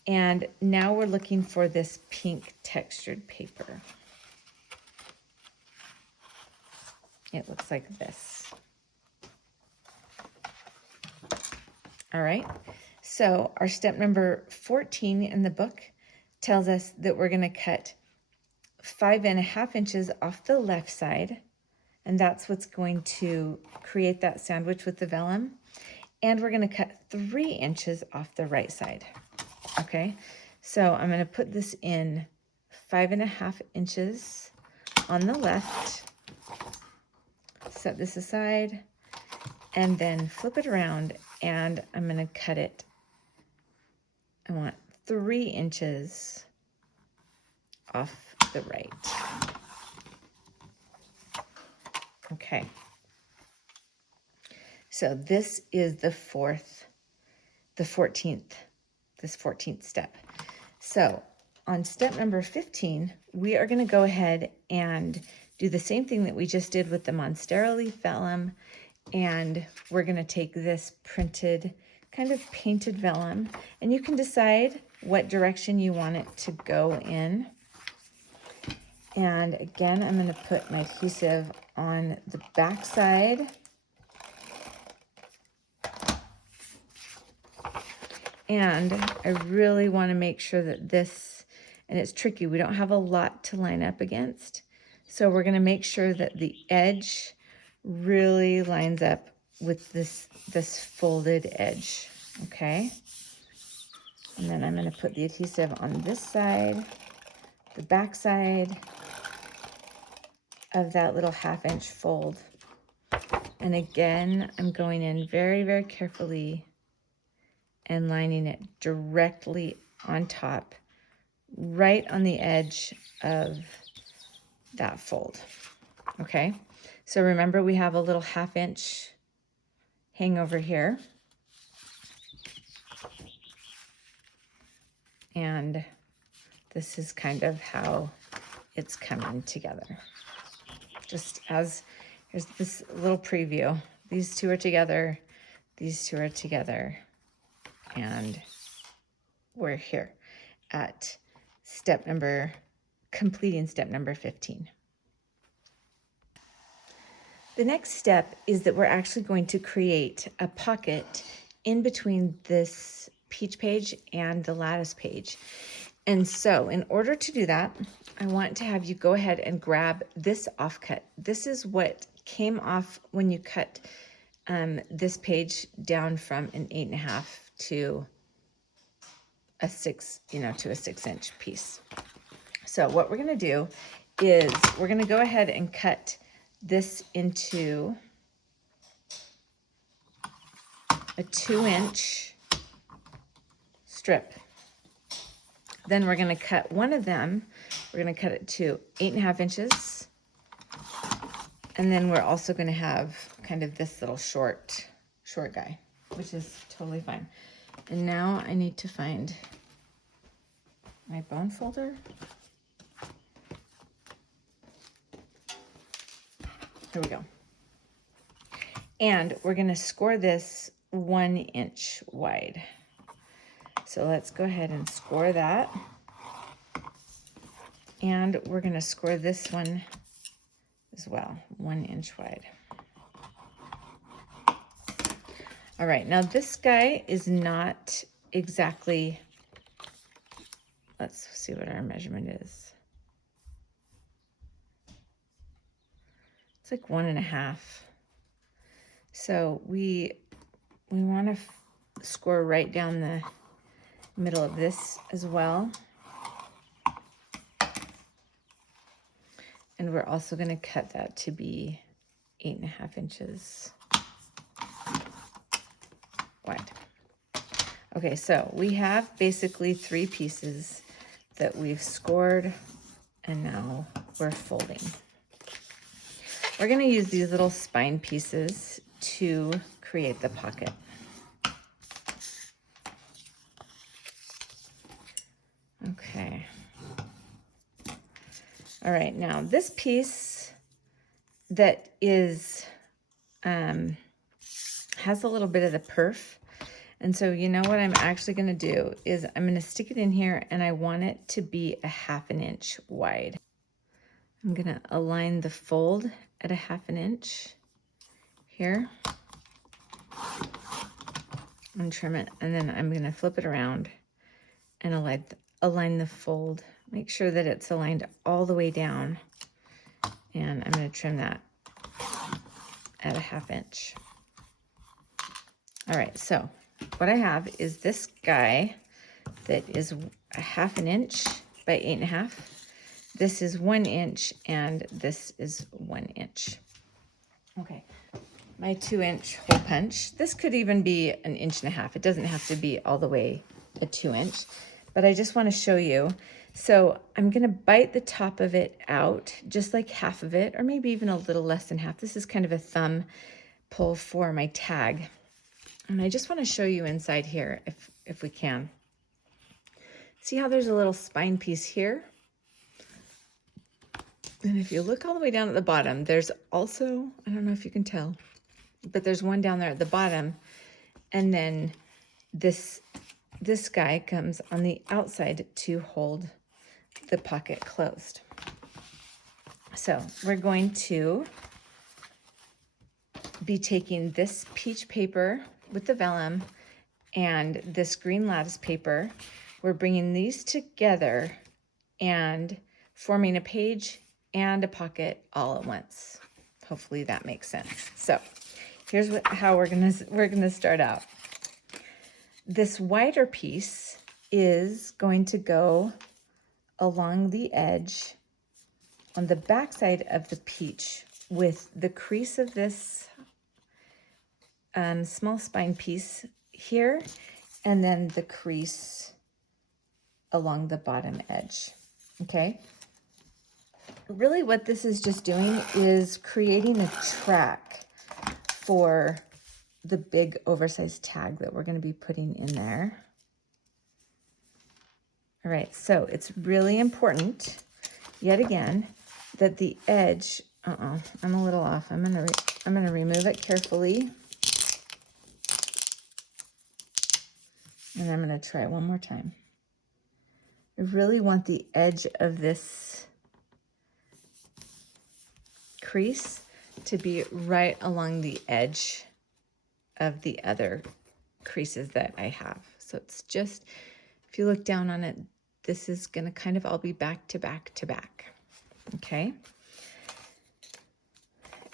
and now we're looking for this pink textured paper. It looks like this. All right, so our step number 14 in the book tells us that we're going to cut 5.5 inches off the left side, and that's what's going to create that sandwich with the vellum. And we're going to cut 3 inches off the right side. Okay, so I'm going to put this in 5.5 inches on the left, set this aside, and then flip it around, and I'm going to cut it. I want 3 inches off the right. Okay. So this is the 14th step. So on step number 15, we are going to go ahead and do the same thing that we just did with the Monstera leaf vellum, and we're going to take this printed, kind of painted vellum, and you can decide what direction you want it to go in. And again, I'm going to put my adhesive on the back side. And I really want to make sure that this, and it's tricky, we don't have a lot to line up against. So we're going to make sure that the edge really lines up with this folded edge, okay? And then I'm going to put the adhesive on this side, the back side of that little 1/2 inch fold. And again, I'm going in very, very carefully and lining it directly on top, right on the edge of that fold. Okay, so remember we have a little 1/2 inch hang over here. And this is kind of how it's coming together. Just as, here's this little preview. These two are together, these two are together, and we're here at completing step number 15. The next step is that we're actually going to create a pocket in between this peach page and the lattice page. And so in order to do that, I want to have you go ahead and grab this offcut. This is what came off when you cut this page down from an 8.5 to a 6, to a 6-inch piece. So what we're going to do is we're going to go ahead and cut this into a 2-inch strip. Then we're going to cut one of them. We're going to cut it to 8.5 inches. And then we're also going to have kind of this little short guy, which is totally fine. And now I need to find my bone folder. Here we go. And we're going to score this 1 inch wide. So let's go ahead and score that. And we're going to score this one as well, 1 inch wide. All right, now this guy is not exactly, let's see what our measurement is. It's like 1.5. So we want to score right down the middle of this as well. And we're also going to cut that to be 8.5 inches wide. Okay, so we have basically 3 pieces that we've scored, and now we're folding. We're going to use these little spine pieces to create the pocket. Okay. All right, now this piece that is has a little bit of the perf. And so you know what I'm actually going to do is I'm going to stick it in here, and I want it to be 1/2 inch wide. I'm going to align the fold at 1/2 inch here and trim it. And then I'm going to flip it around and align the fold. Make sure that it's aligned all the way down. And I'm going to trim that at 1/2 inch. All right, so what I have is this guy that is 1/2 inch by 8.5. This is 1 inch, and this is 1 inch. Okay, my 2-inch hole punch. This could even be 1.5 inches. It doesn't have to be all the way a 2-inch, but I just want to show you. So I'm going to bite the top of it out, just like half of it, or maybe even a little less than half. This is kind of a thumb pull for my tag. And I just want to show you inside here, if we can. See how there's a little spine piece here? And if you look all the way down at the bottom, there's also, I don't know if you can tell, but there's one down there at the bottom. And then this guy comes on the outside to hold the pocket closed. So we're going to be taking this peach paper with the vellum and this green lattice paper. We're bringing these together and forming a page and a pocket all at once. Hopefully that makes sense. So here's how we're gonna start out. This wider piece is going to go along the edge on the back side of the peach with the crease of this small spine piece here, and then the crease along the bottom edge. Okay. Really what this is just doing is creating a track for the big oversized tag that we're going to be putting in there. All right, so it's really important, yet again, that the edge, I'm a little off. I'm gonna remove it carefully. And I'm gonna try one more time. I really want the edge of this crease to be right along the edge of the other creases that I have. So it's just, if you look down on it, this is gonna kind of all be back to back to back, okay?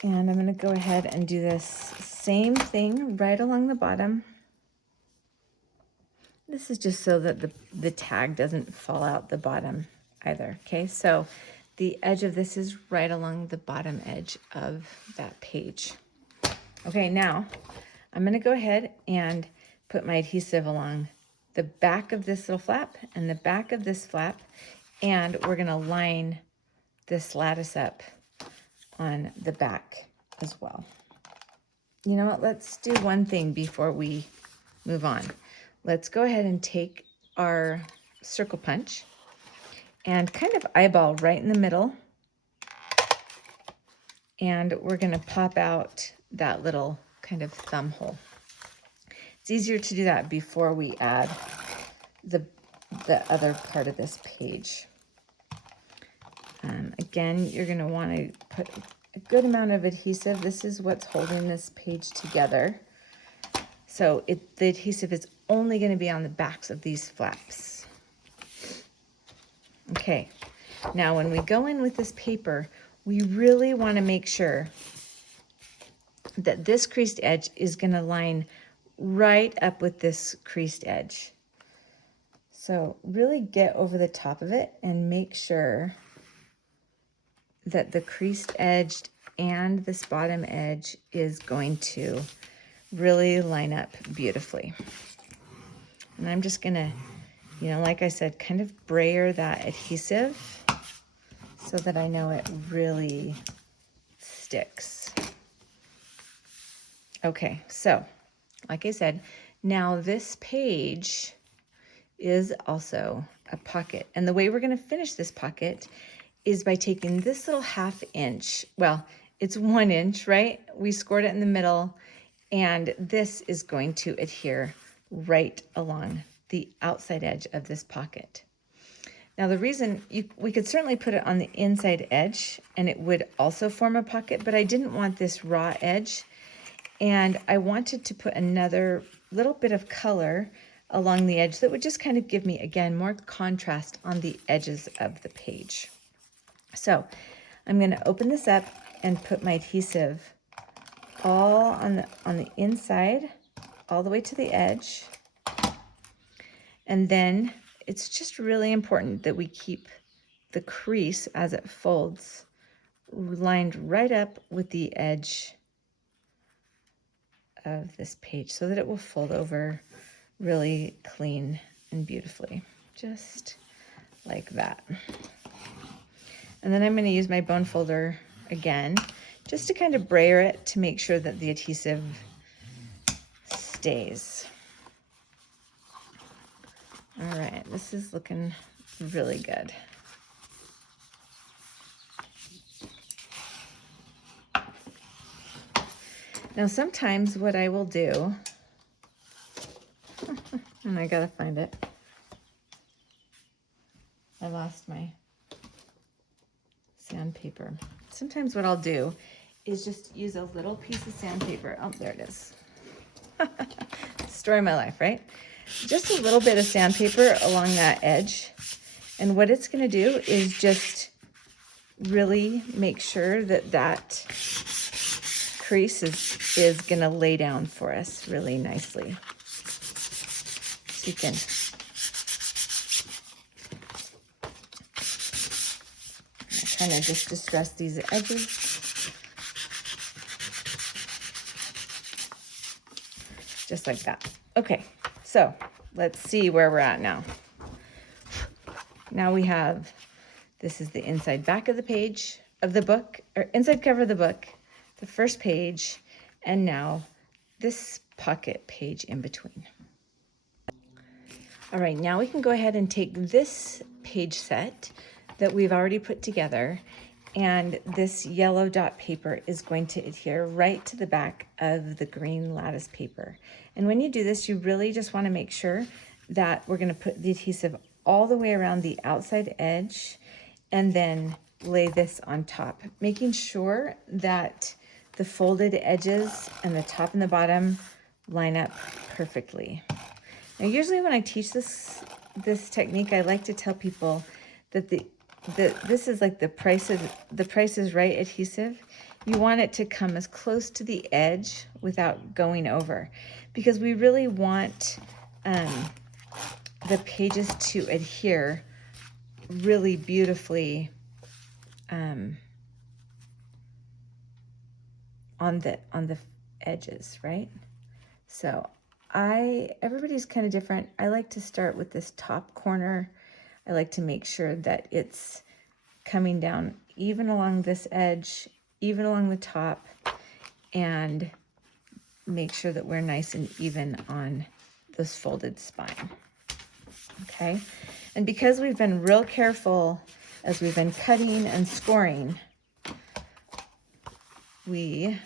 And I'm gonna go ahead and do this same thing right along the bottom. This is just so that the tag doesn't fall out the bottom either, okay? So the edge of this is right along the bottom edge of that page. Okay, now I'm gonna go ahead and put my adhesive along the back of this little flap and the back of this flap, and we're gonna line this lattice up on the back as well. You know what, let's do one thing before we move on. Let's go ahead and take our circle punch and kind of eyeball right in the middle. And we're gonna pop out that little kind of thumb hole. It's easier to do that before we add the other part of this page. Again, you're gonna wanna put a good amount of adhesive. This is what's holding this page together. So the adhesive is only gonna be on the backs of these flaps. Okay, now when we go in with this paper, we really wanna make sure that this creased edge is gonna line right up with this creased edge. So really get over the top of it and make sure that the creased edge and this bottom edge is going to really line up beautifully. And I'm just gonna, you know, like I said, kind of brayer that adhesive so that I know it really sticks. Okay, so like I said, now this page is also a pocket. And the way we're gonna finish this pocket is by taking this little 1/2 inch, well, it's 1 inch, right? We scored it in the middle, and this is going to adhere right along the outside edge of this pocket. Now the reason, we could certainly put it on the inside edge and it would also form a pocket, but I didn't want this raw edge, and I wanted to put another little bit of color along the edge that would just kind of give me, again, more contrast on the edges of the page. So I'm gonna open this up and put my adhesive all on the inside, all the way to the edge. And then it's just really important that we keep the crease as it folds lined right up with the edge of this page so that it will fold over really clean and beautifully, just like that. And then I'm going to use my bone folder again, just to kind of brayer it to make sure that the adhesive stays. All right, this is looking really good. Now sometimes what I will do, and I gotta find it. I lost my sandpaper. Sometimes what I'll do is just use a little piece of sandpaper. Oh, there it is. Story of my life, right? Just a little bit of sandpaper along that edge. And what it's gonna do is just really make sure that that crease is gonna lay down for us really nicely. So you can kind of just distress these edges. Just like that. Okay, so let's see where we're at now. Now we have, this is the inside back of the page of the book, or inside cover of the book, the first page, and now this pocket page in between. All right, now we can go ahead and take this page set that we've already put together, and this yellow dot paper is going to adhere right to the back of the green lattice paper. And when you do this, you really just want to make sure that we're going to put the adhesive all the way around the outside edge and then lay this on top, making sure that the folded edges and the top and the bottom line up perfectly. Now, usually when I teach this technique, I like to tell people that this is like the Price is Right adhesive. You want it to come as close to the edge without going over, because we really want the pages to adhere really beautifully on the edges, right? So everybody's kind of different. I like to start with this top corner. I like to make sure that it's coming down even along this edge, even along the top, and make sure that we're nice and even on this folded spine. Okay, and because we've been real careful as we've been cutting and scoring, we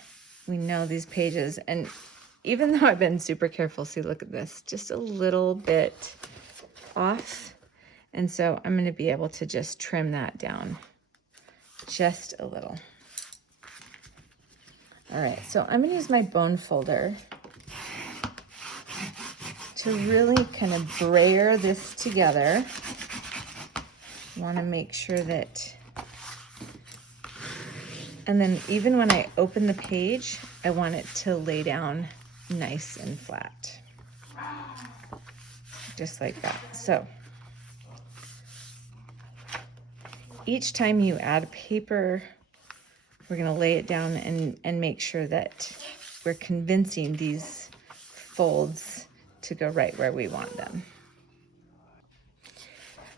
know these pages, and even though I've been super careful, see, look at this, just a little bit off, and so I'm going to be able to just trim that down just a little. All right, so I'm going to use my bone folder to really kind of brayer this together. I want to make sure that, and then even when I open the page, I want it to lay down nice and flat, just like that. So each time you add paper, we're going to lay it down and make sure that we're convincing these folds to go right where we want them.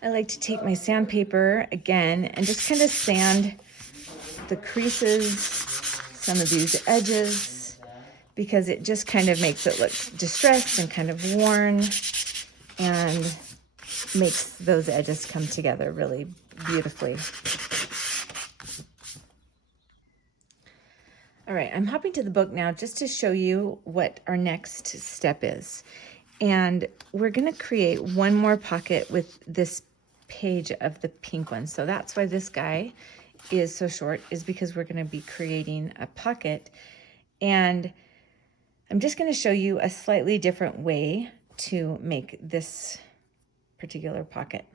I like to take my sandpaper again and just kind of sand the creases, some of these edges, because it just kind of makes it look distressed and kind of worn, and makes those edges come together really beautifully. All right, I'm hopping to the book now just to show you what our next step is. And we're gonna create one more pocket with this page of the pink one. So that's why this guy is so short, is because we're gonna be creating a pocket. And I'm just gonna show you a slightly different way to make this particular pocket.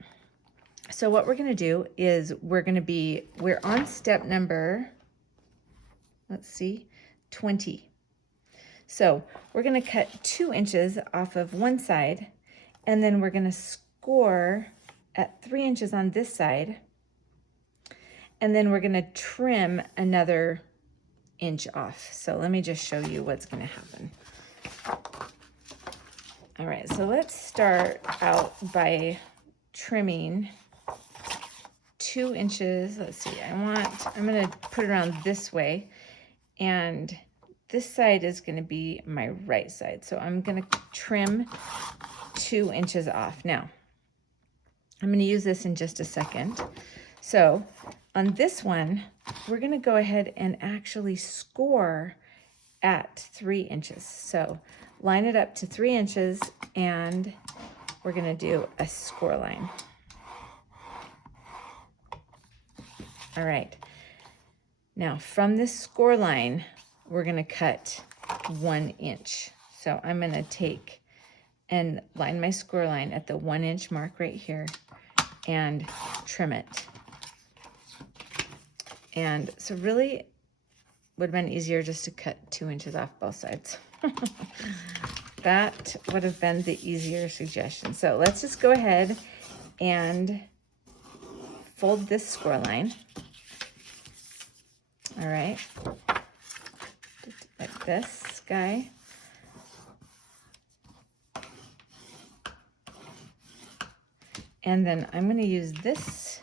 So what we're gonna do is we're on step number, let's see, 20. So we're going to cut 2 inches off of one side, and then we're going to score at 3 inches on this side, and then we're going to trim another inch off. So let me just show you what's going to happen. All right, so let's start out by trimming 2 inches. Let's see, I'm going to put it around this way, and this side is going to be my right side. So I'm going to trim 2 inches off. Now, I'm going to use this in just a second. So on this one, we're going to go ahead and actually score at 3 inches. So line it up to 3 inches, and we're going to do a score line. All right. Now from this score line, we're going to cut 1 inch. So I'm going to take and line my score line at the 1 inch mark right here and trim it. And so really would have been easier just to cut 2 inches off both sides. That would have been the easier suggestion. So let's just go ahead and fold this score line. All right, like this guy. And then I'm going to use this,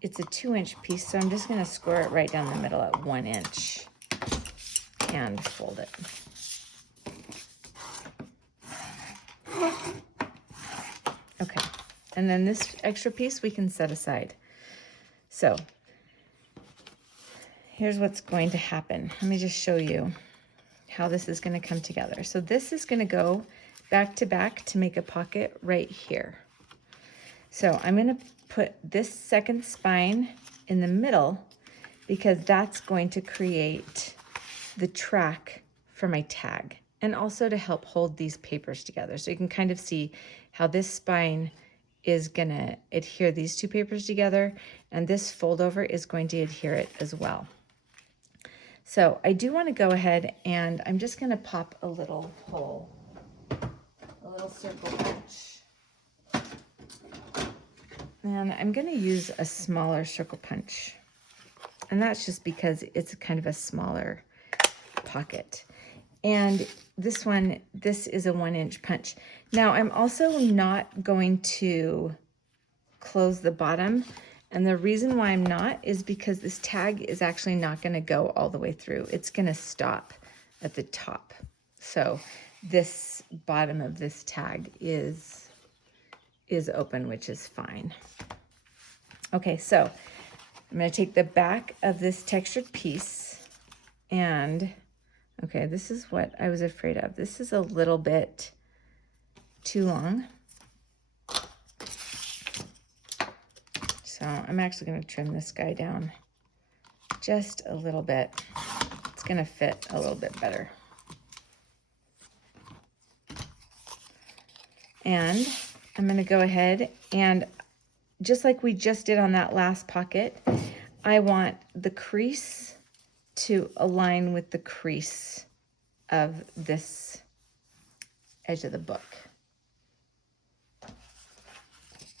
it's a 2 inch piece, so I'm just going to score it right down the middle at 1 inch and fold it. Okay, and then this extra piece we can set aside. So here's what's going to happen. Let me just show you how this is going to come together. So this is going to go back to back to make a pocket right here. So I'm going to put this second spine in the middle because that's going to create the track for my tag, and also to help hold these papers together. So you can kind of see how this spine is gonna adhere these two papers together, and this fold over is going to adhere it as well. So I do want to go ahead and I'm just gonna pop a little hole, a little circle punch. And I'm going to use a smaller circle punch. And that's just because it's kind of a smaller pocket. And this one, this is a 1-inch punch. Now I'm also not going to close the bottom. And the reason why I'm not is because this tag is actually not going to go all the way through. It's going to stop at the top. So this bottom of this tag is open, which is fine. Okay, so I'm going to take the back of this textured piece and, okay, this is what I was afraid of. This is a little bit too long. So I'm actually going to trim this guy down just a little bit. It's going to fit a little bit better. And I'm going to go ahead and just like we just did on that last pocket, I want the crease to align with the crease of this edge of the book.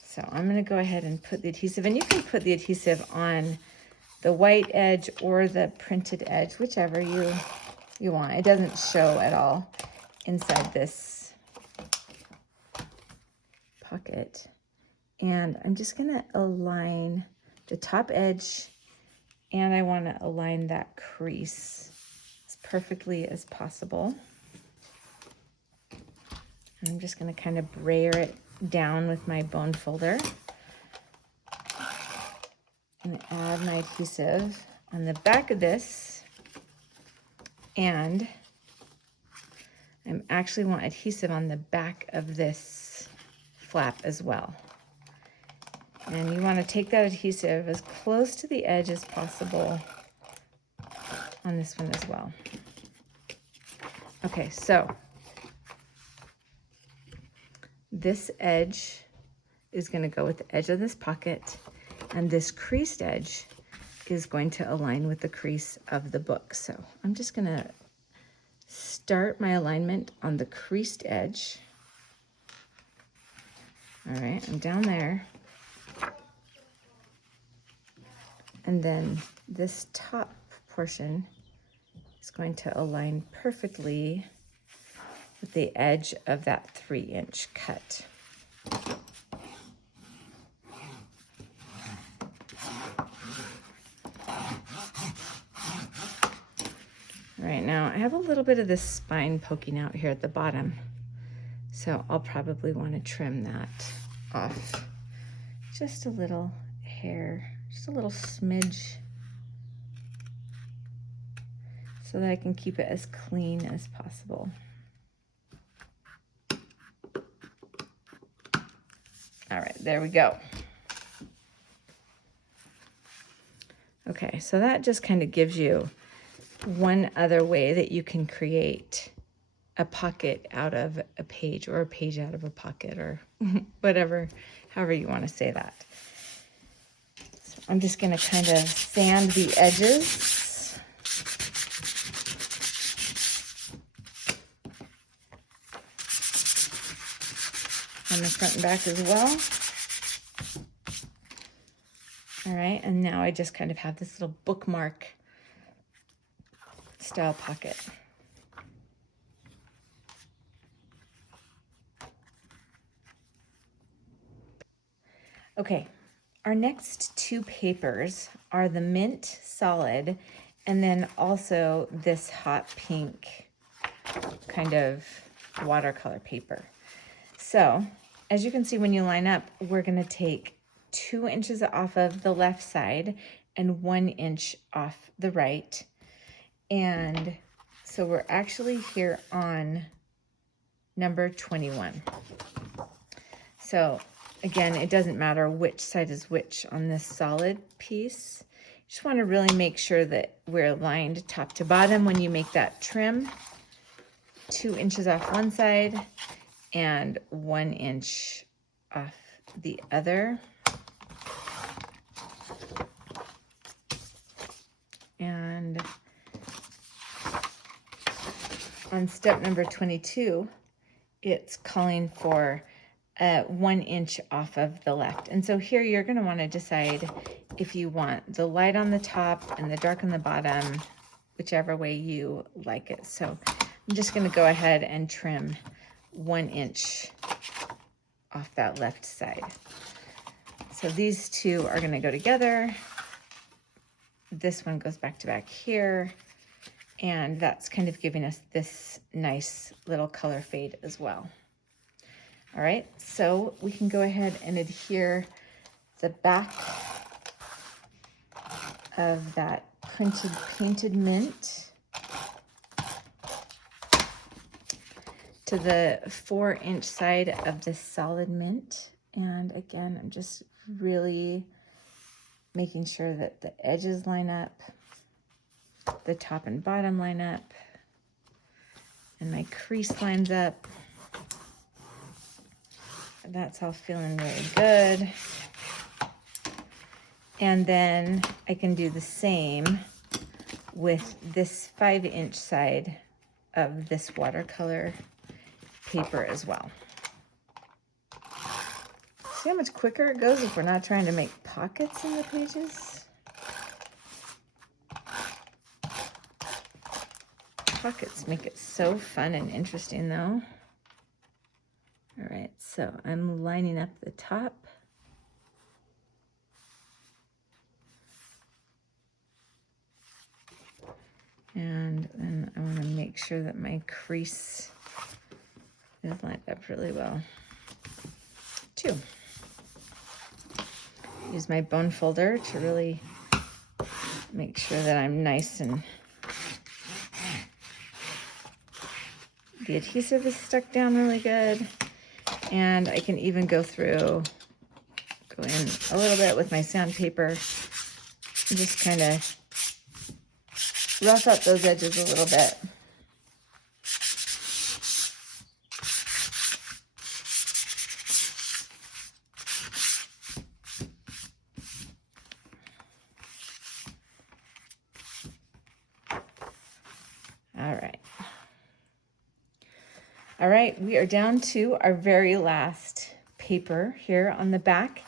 So I'm going to go ahead and put the adhesive, and you can put the adhesive on the white edge or the printed edge, whichever you want. It doesn't show at all inside this pocket. And I'm just going to align the top edge, and I want to align that crease as perfectly as possible. And I'm just going to kind of brayer it down with my bone folder. I'm going to add my adhesive on the back of this, and I actually want adhesive on the back of this flap as well. And you want to take that adhesive as close to the edge as possible on this one as well. Okay, so this edge is going to go with the edge of this pocket, and this creased edge is going to align with the crease of the book. So I'm just going to start my alignment on the creased edge. All right, I'm down there. And then this top portion is going to align perfectly with the edge of that 3-inch cut. All right, now I have a little bit of this spine poking out here at the bottom, so I'll probably want to trim that off. Just a little hair. Just a little smidge, so that I can keep it as clean as possible. All right, there we go. Okay, so that just kind of gives you one other way that you can create a pocket out of a page, or a page out of a pocket, or whatever, however you want to say that. I'm just going to kind of sand the edges. On the front and back as well. All right, and now I just kind of have this little bookmark style pocket. Okay. Our next two papers are the mint solid, and then also this hot pink kind of watercolor paper. So as you can see, when you line up, we're going to take 2 inches off of the left side and 1 inch off the right. And so we're actually here on number 21. So again, it doesn't matter which side is which on this solid piece. You just want to really make sure that we're aligned top to bottom when you make that trim. 2 inches off one side and 1 inch off the other. And on step number 22, it's calling for 1 inch off of the left. And so here you're going to want to decide if you want the light on the top and the dark on the bottom, whichever way you like it. So I'm just going to go ahead and trim 1 inch off that left side. So these two are going to go together. This one goes back to back here. And that's kind of giving us this nice little color fade as well. All right, so we can go ahead and adhere the back of that painted mint to the 4-inch side of this solid mint. And again, I'm just really making sure that the edges line up, the top and bottom line up, and my crease lines up. That's all feeling really good. And then I can do the same with this 5-inch side of this watercolor paper as well. See how much quicker it goes if we're not trying to make pockets in the pages? Pockets make it so fun and interesting though. All right, so I'm lining up the top. And then I want to make sure that my crease is lined up really well, too. Use my bone folder to really make sure that I'm nice and the adhesive is stuck down really good. And I can even go in a little bit with my sandpaper and just kind of rough up those edges a little bit. All right, we are down to our very last paper here on the back,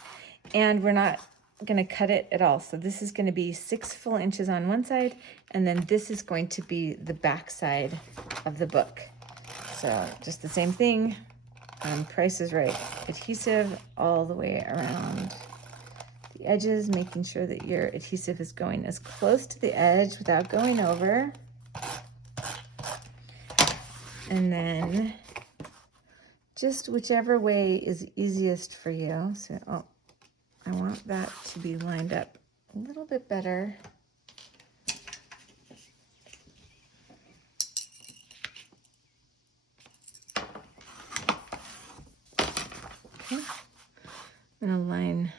and we're not going to cut it at all. So this is going to be 6 full inches on one side, and then this is going to be the back side of the book. So just the same thing, Price is Right adhesive all the way around the edges, making sure that your adhesive is going as close to the edge without going over. And then just whichever way is easiest for you. So, I want that to be lined up a little bit better. Okay. I'm going to line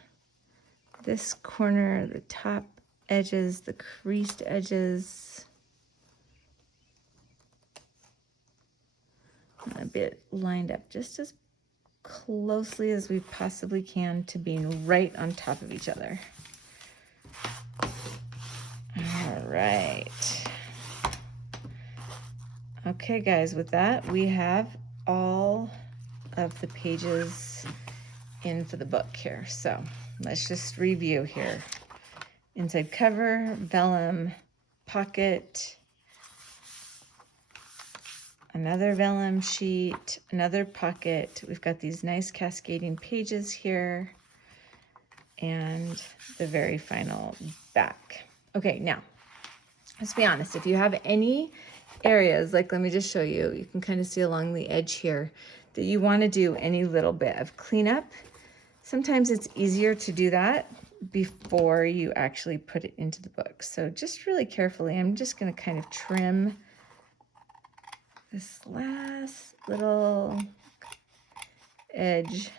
this corner, the top edges, the creased edges. A bit lined up just as closely as we possibly can to being right on top of each other. All right. Okay, guys, with that, we have all of the pages in for the book here. So let's just review here. Inside cover, vellum, pocket, another vellum sheet, another pocket. We've got these nice cascading pages here, and the very final back. Okay, now, let's be honest. If you have any areas, like let me just show you, you can kind of see along the edge here, that you want to do any little bit of cleanup. Sometimes it's easier to do that before you actually put it into the book. So just really carefully, I'm just going to kind of trim this last little edge.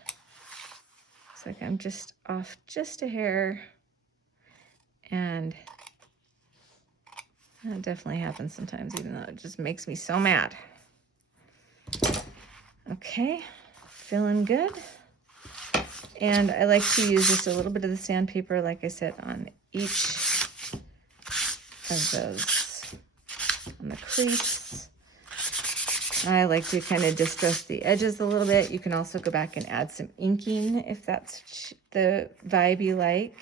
It's like I'm just off just a hair, and that definitely happens sometimes, even though it just makes me so mad. Okay, feeling good. And I like to use just a little bit of the sandpaper, like I said, on each of those, on the crease. I like to kind of distress the edges a little bit. You can also go back and add some inking if that's the vibe you like.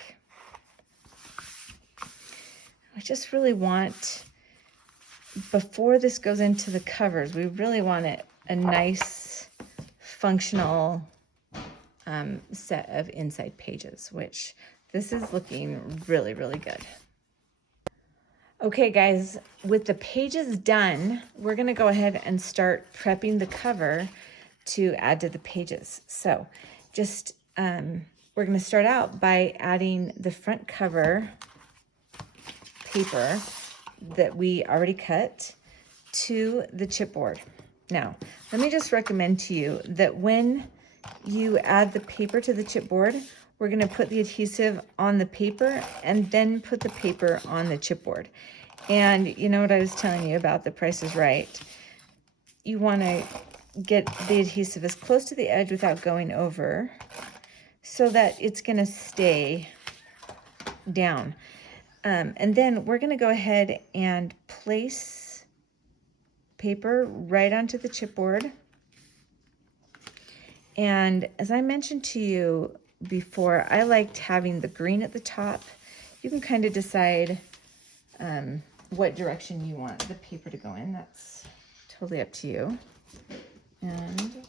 I just really want, before this goes into the covers, we really want it a nice functional set of inside pages, which this is looking really, really good. Okay guys, with the pages done, we're gonna go ahead and start prepping the cover to add to the pages. So just, we're gonna start out by adding the front cover paper that we already cut to the chipboard. Now, let me just recommend to you that when you add the paper to the chipboard, we're gonna put the adhesive on the paper and then put the paper on the chipboard. And you know what I was telling you about the Price is Right? You wanna get the adhesive as close to the edge without going over so that it's gonna stay down. And then we're gonna go ahead and place paper right onto the chipboard. And as I mentioned to you before, I liked having the green at the top. You can kind of decide what direction you want the paper to go in. That's totally up to you. And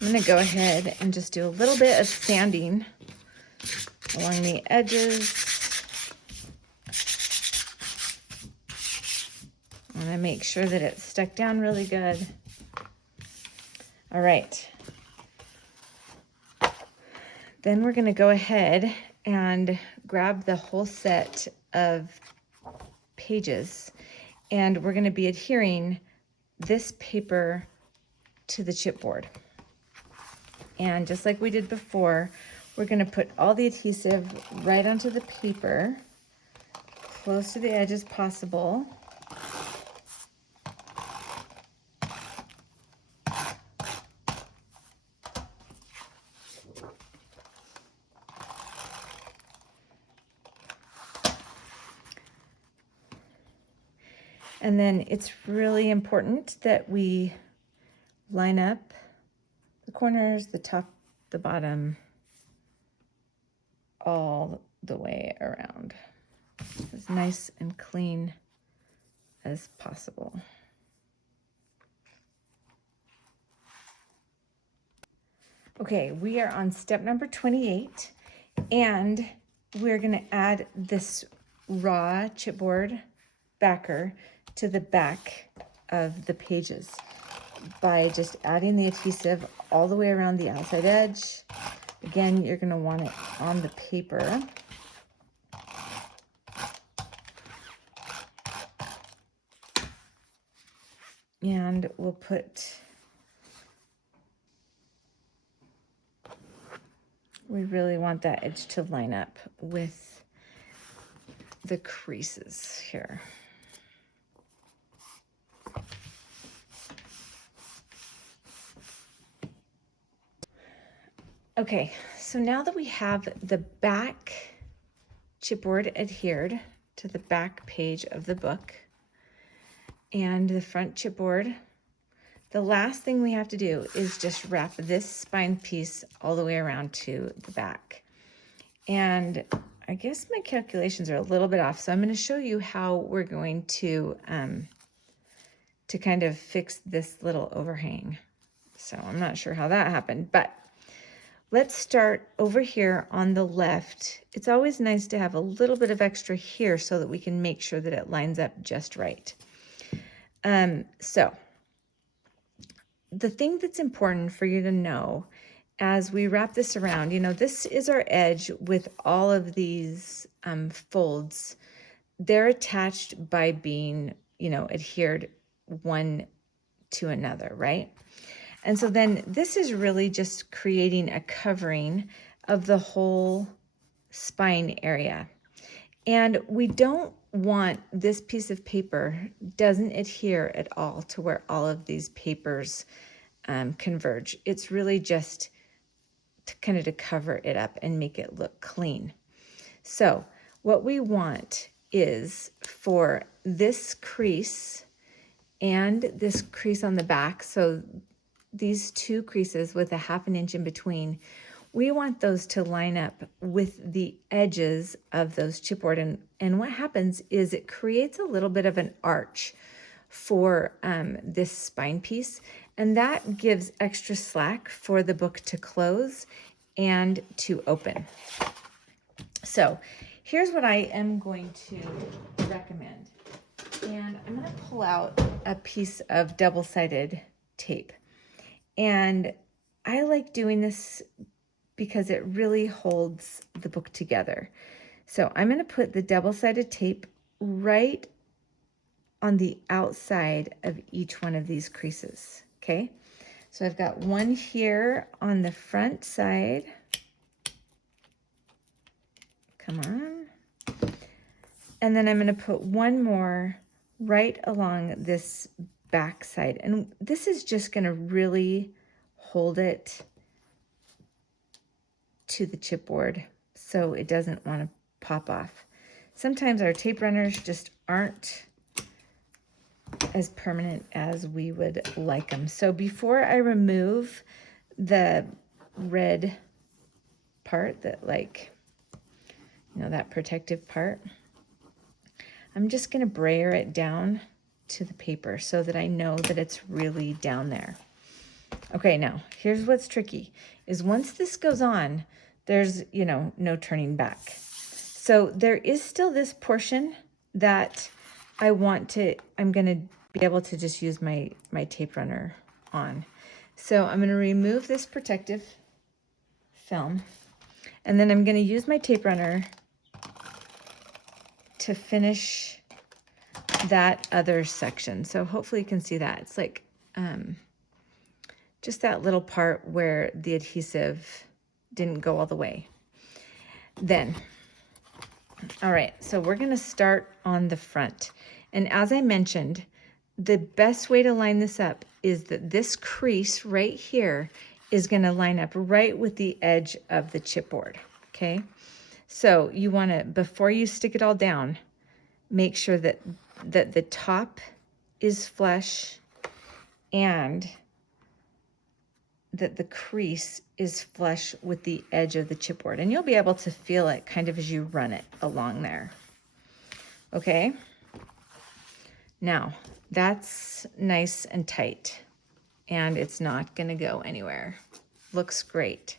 I'm gonna go ahead and just do a little bit of sanding along the edges. I want to make sure that it's stuck down really good. All right. Then we're going to go ahead and grab the whole set of pages, and we're going to be adhering this paper to the chipboard. And just like we did before, we're going to put all the adhesive right onto the paper, close to the edge as possible. And then it's really important that we line up the corners, the top, the bottom, all the way around, as nice and clean as possible. Okay, we are on step number 28, and we're gonna add this raw chipboard backer to the back of the pages by just adding the adhesive all the way around the outside edge. Again, you're gonna want it on the paper. And we'll put, we really want that edge to line up with the creases here. Okay, so now that we have the back chipboard adhered to the back page of the book and the front chipboard, the last thing we have to do is just wrap this spine piece all the way around to the back. And I guess my calculations are a little bit off, so I'm going to show you how we're going to kind of fix this little overhang. So I'm not sure how that happened, but let's start over here on the left. It's always nice to have a little bit of extra here so that we can make sure that it lines up just right. So the thing that's important for you to know as we wrap this around, you know, this is our edge with all of these folds. They're attached by being, you know, adhered one to another, right? And so then this is really just creating a covering of the whole spine area. And we don't want this piece of paper doesn't adhere at all to where all of these papers converge. It's really just kind of to cover it up and make it look clean. So what we want is for this crease and this crease on the back, so these two creases with a 1/2 inch in between, we want those to line up with the edges of those chipboard. And what happens is it creates a little bit of an arch for this spine piece, and that gives extra slack for the book to close and to open. So here's what I am going to recommend. And I'm going to pull out a piece of double-sided tape. And I like doing this because it really holds the book together. So I'm going to put the double-sided tape right on the outside of each one of these creases, okay? So I've got one here on the front side. Come on. And then I'm going to put one more right along this back side. And this is just going to really hold it to the chipboard so it doesn't want to pop off. Sometimes our tape runners just aren't as permanent as we would like them. So before I remove the red part, that that protective part, I'm just going to brayer it down to the paper so that I know that it's really down there. Okay, now here's what's tricky is once this goes on, there's, no turning back. So there is still this portion that I'm going to be able to just use my tape runner on. So I'm going to remove this protective film, and then I'm going to use my tape runner to finish that other section. So hopefully you can see that. It's like just that little part where the adhesive didn't go all the way. Then, all right, so we're going to start on the front. And as I mentioned, the best way to line this up is that this crease right here is going to line up right with the edge of the chipboard, okay? So you want to, before you stick it all down, make sure that the top is flush and that the crease is flush with the edge of the chipboard. And you'll be able to feel it kind of as you run it along there. Okay? Now, that's nice and tight, and it's not going to go anywhere. Looks great.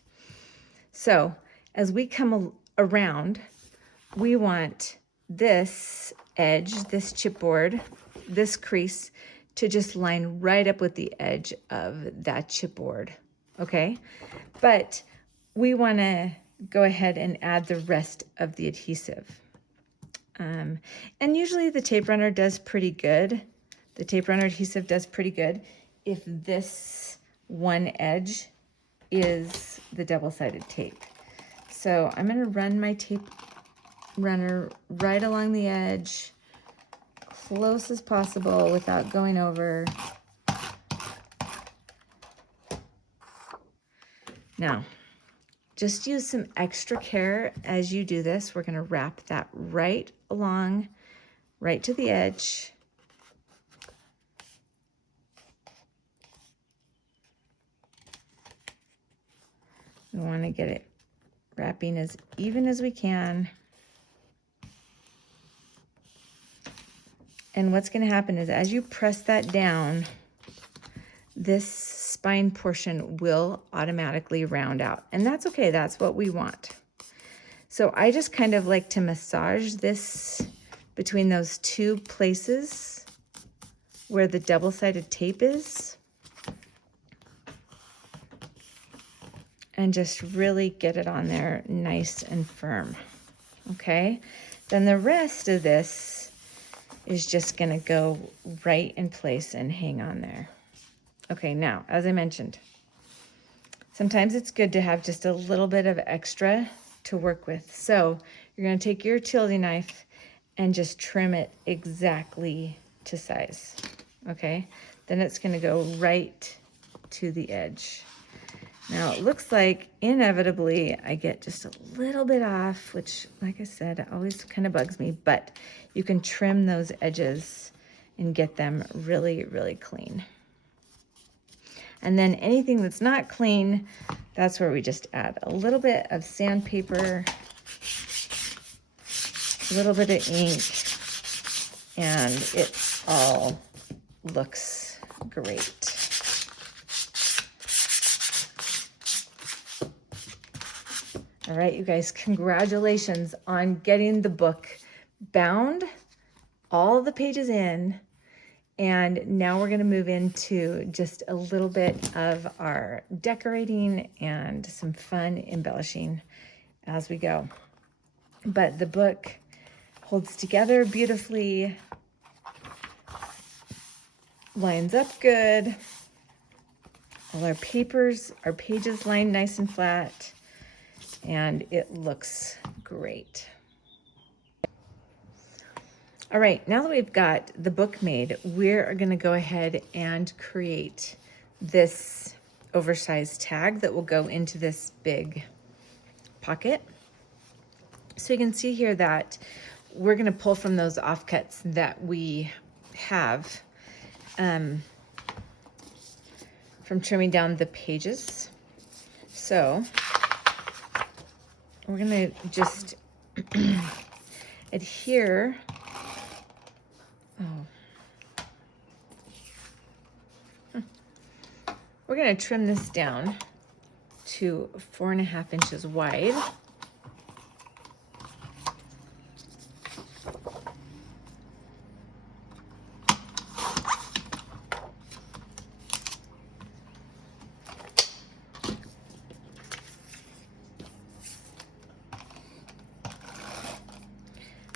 So as we come around, we want this edge, this chipboard, this crease to just line right up with the edge of that chipboard, okay? But we want to go ahead and add the rest of the adhesive. And usually the tape runner does pretty good. The tape runner adhesive does pretty good if this one edge is the double-sided tape. So I'm going to run my tape runner right along the edge, close as possible without going over. Now, just use some extra care as you do this. We're going to wrap that right along, right to the edge. We want to get it wrapping as even as we can. And what's going to happen is as you press that down, this spine portion will automatically round out. And that's okay. That's what we want. So I just kind of like to massage this between those two places where the double-sided tape is. And just really get it on there nice and firm. Okay? Then the rest of this is just going to go right in place and hang on there. Okay, now, as I mentioned, sometimes it's good to have just a little bit of extra to work with. So you're going to take your utility knife and just trim it exactly to size. Okay? Then it's going to go right to the edge. Now it looks like inevitably I get just a little bit off, which like I said, always kind of bugs me, but you can trim those edges and get them really, really clean. And then anything that's not clean, that's where we just add a little bit of sandpaper, a little bit of ink, and it all looks great. All right, you guys, congratulations on getting the book bound, all the pages in, and now we're gonna move into just a little bit of our decorating and some fun embellishing as we go. But the book holds together beautifully, lines up good. All our pages line nice and flat, and it looks great. All right, now that we've got the book made, we're gonna go ahead and create this oversized tag that will go into this big pocket. So you can see here that we're gonna pull from those offcuts that we have from trimming down the pages. So we're gonna just adhere. We're gonna trim this down to 4.5 inches wide.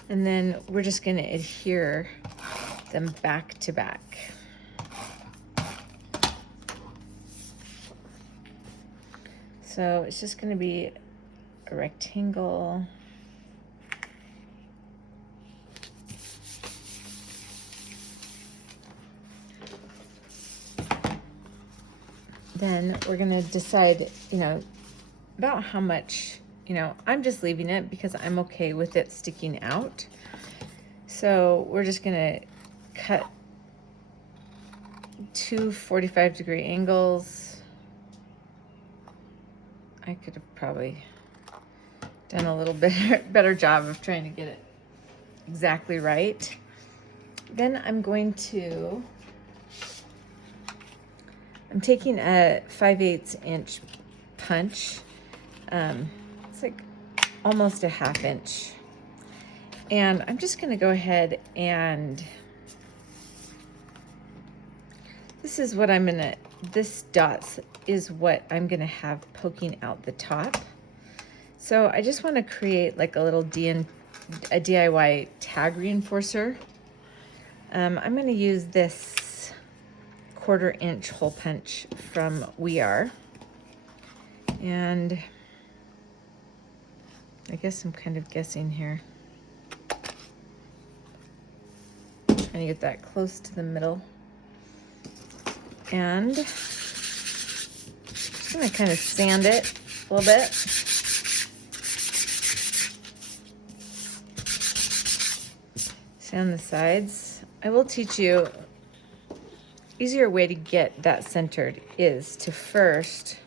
And then we're just gonna adhere them back to back. So it's just gonna be a rectangle. Then we're gonna decide, about how much, I'm just leaving it because I'm okay with it sticking out. So we're just gonna cut 2 45-degree angles. I could have probably done a little bit better job of trying to get it exactly right. Then I'm taking a 5/8 inch punch. It's like almost a 1/2 inch. And I'm just gonna go ahead and this dots is what I'm gonna have poking out the top. So I just wanna create like a little DIY tag reinforcer. I'm gonna use this 1/4 inch hole punch from We Are. And I guess I'm kind of guessing here. Trying to get that close to the middle. And just gonna kind of sand it a little bit. Sand the sides. I will teach you, easier way to get that centered is to first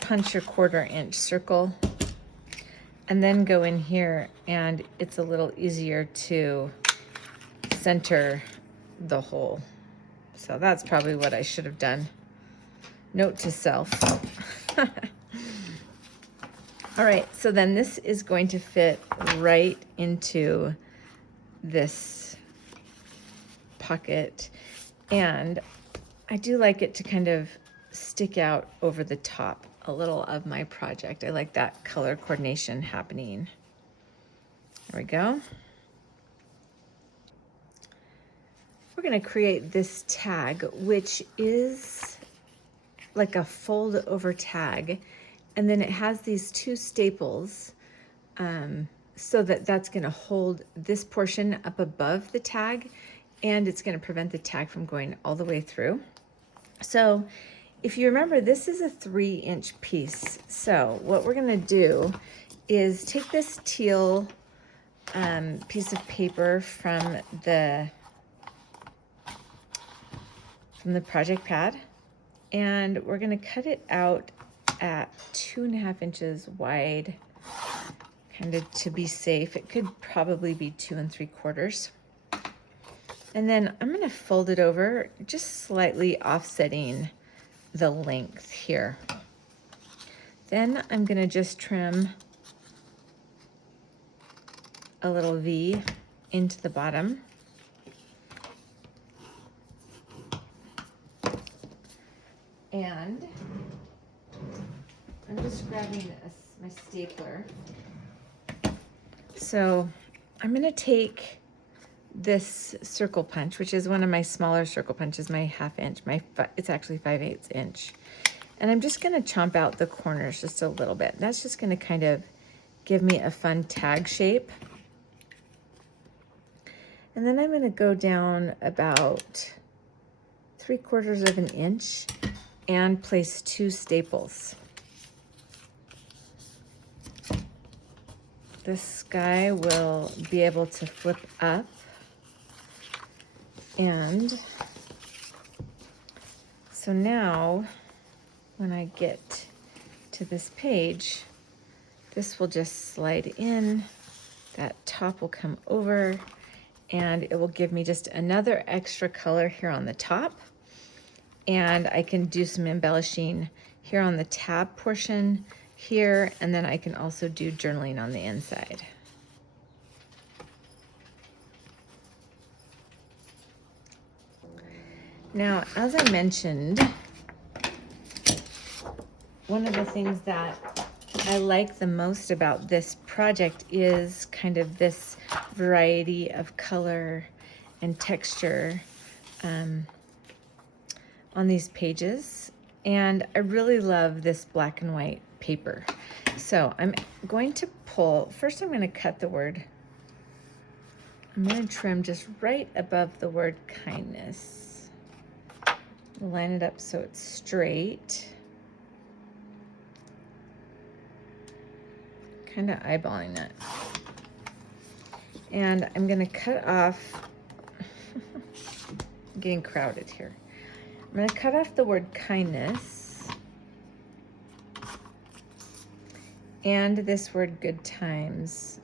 punch your 1/4 inch circle and then go in here, and it's a little easier to center the hole. So that's probably what I should have done. Note to self. All right, so then this is going to fit right into this pocket. And I do like it to kind of stick out over the top a little of my project. I like that color coordination happening. There we go. We're gonna create this tag, which is like a fold over tag. And then it has these 2 staples so that's gonna hold this portion up above the tag, and it's gonna prevent the tag from going all the way through. So if you remember, this is a 3-inch piece. So what we're gonna do is take this teal piece of paper from the project pad, and we're gonna cut it out at 2.5 inches wide, kind of to be safe. It could probably be 2 3/4. And then I'm gonna fold it over, just slightly offsetting the length here. Then I'm gonna just trim a little V into the bottom. And I'm just grabbing my stapler. So I'm gonna take this circle punch, which is one of my smaller circle punches, my 1/2 inch, it's actually 5/8 inch. And I'm just gonna chomp out the corners just a little bit. That's just gonna kind of give me a fun tag shape. And then I'm gonna go down about 3/4 of an inch and place 2 staples. This guy will be able to flip up, and so now when I get to this page, this will just slide in, that top will come over, and it will give me just another extra color here on the top. And I can do some embellishing here on the tab portion here, and then I can also do journaling on the inside. Now, as I mentioned, one of the things that I like the most about this project is kind of this variety of color and texture on these pages. And I really love this black and white paper. So I'm going to pull, first I'm going to cut the word. I'm going to trim just right above the word kindness. Line it up so it's straight. Kind of eyeballing it. And I'm going to cut off, getting crowded here. I'm going to cut off the word kindness and this word good times,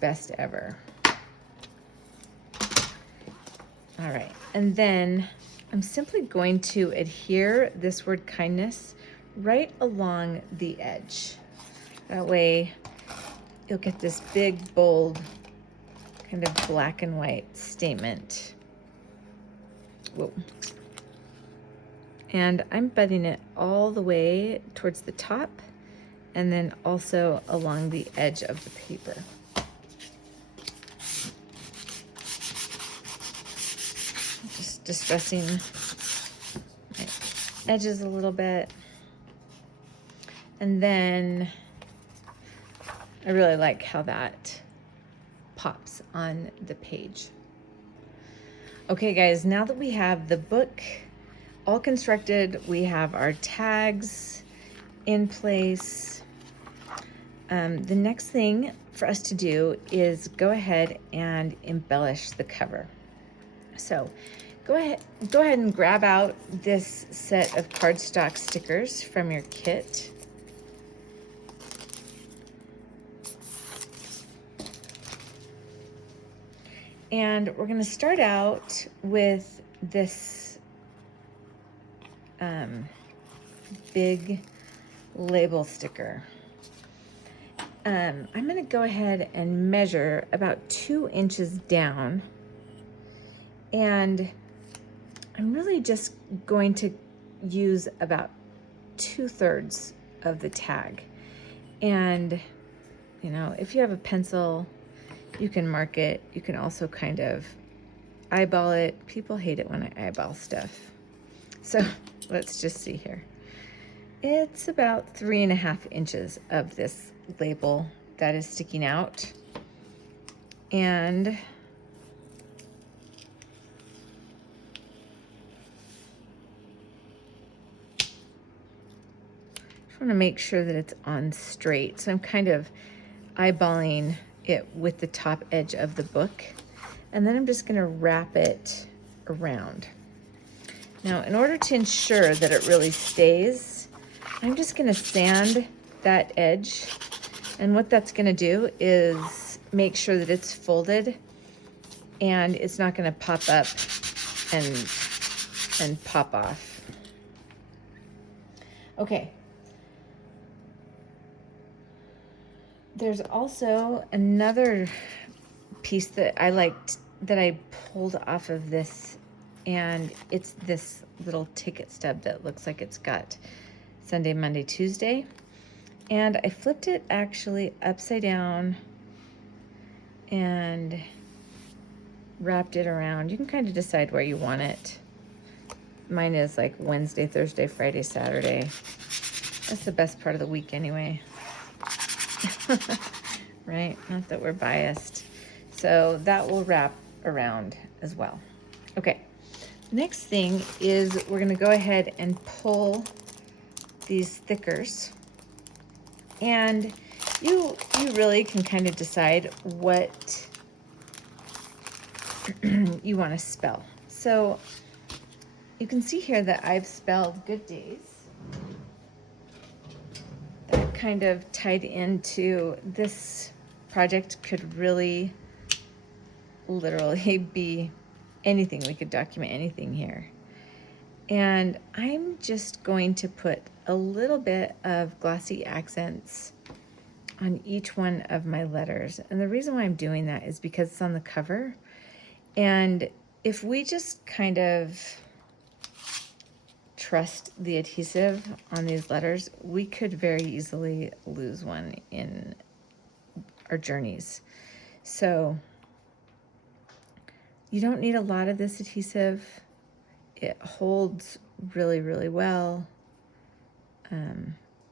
best ever. All right, and then I'm simply going to adhere this word kindness right along the edge. That way you'll get this big, bold, kind of black and white statement. Whoa. And I'm butting it all the way towards the top and then also along the edge of the paper. Just distressing my edges a little bit. And then I really like how that pops on the page. Okay guys, now that we have the book all constructed, we have our tags in place. The next thing for us to do is go ahead and embellish the cover. So go ahead and grab out this set of cardstock stickers from your kit. And we're going to start out with this big label sticker. I'm going to go ahead and measure about 2 inches down, and I'm really just going to use about 2/3 of the tag. And you know, if you have a pencil, you can mark it. You can also kind of eyeball it. People hate it when I eyeball stuff. So let's just see here. It's about 3.5 inches of this label that is sticking out. And want to make sure that it's on straight. So I'm kind of eyeballing it with the top edge of the book. And then I'm just going to wrap it around. Now, in order to ensure that it really stays, I'm just going to sand that edge. And what that's going to do is make sure that it's folded and it's not going to pop up and pop off. Okay. There's also another piece that I liked that I pulled off of this, and it's this little ticket stub that looks like it's got Sunday, Monday, Tuesday. And I flipped it actually upside down and wrapped it around. You can kind of decide where you want it. Mine is like Wednesday, Thursday, Friday, Saturday. That's the best part of the week anyway. Right? Not that we're biased. So that will wrap around as well. Okay. Next thing is we're going to go ahead and pull these thickers. And you really can kind of decide what you want to spell. So you can see here that I've spelled good days. That kind of tied into this project could really literally be anything. We could document anything here. And I'm just going to put a little bit of glossy accents on each one of my letters. And the reason why I'm doing that is because it's on the cover. And if we just kind of trust the adhesive on these letters, we could very easily lose one in our journeys. So you don't need a lot of this adhesive. It holds really, really well.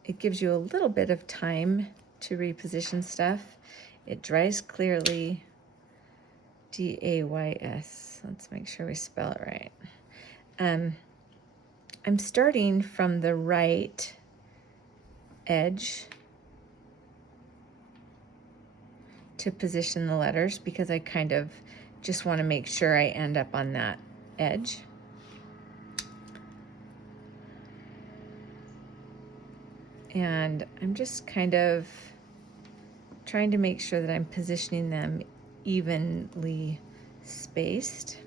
It gives you a little bit of time to reposition stuff. It dries clearly. D-A-Y-S. Let's make sure we spell it right. I'm starting from the right edge to position the letters because I kind of just want to make sure I end up on that edge. And I'm just kind of trying to make sure that I'm positioning them evenly spaced.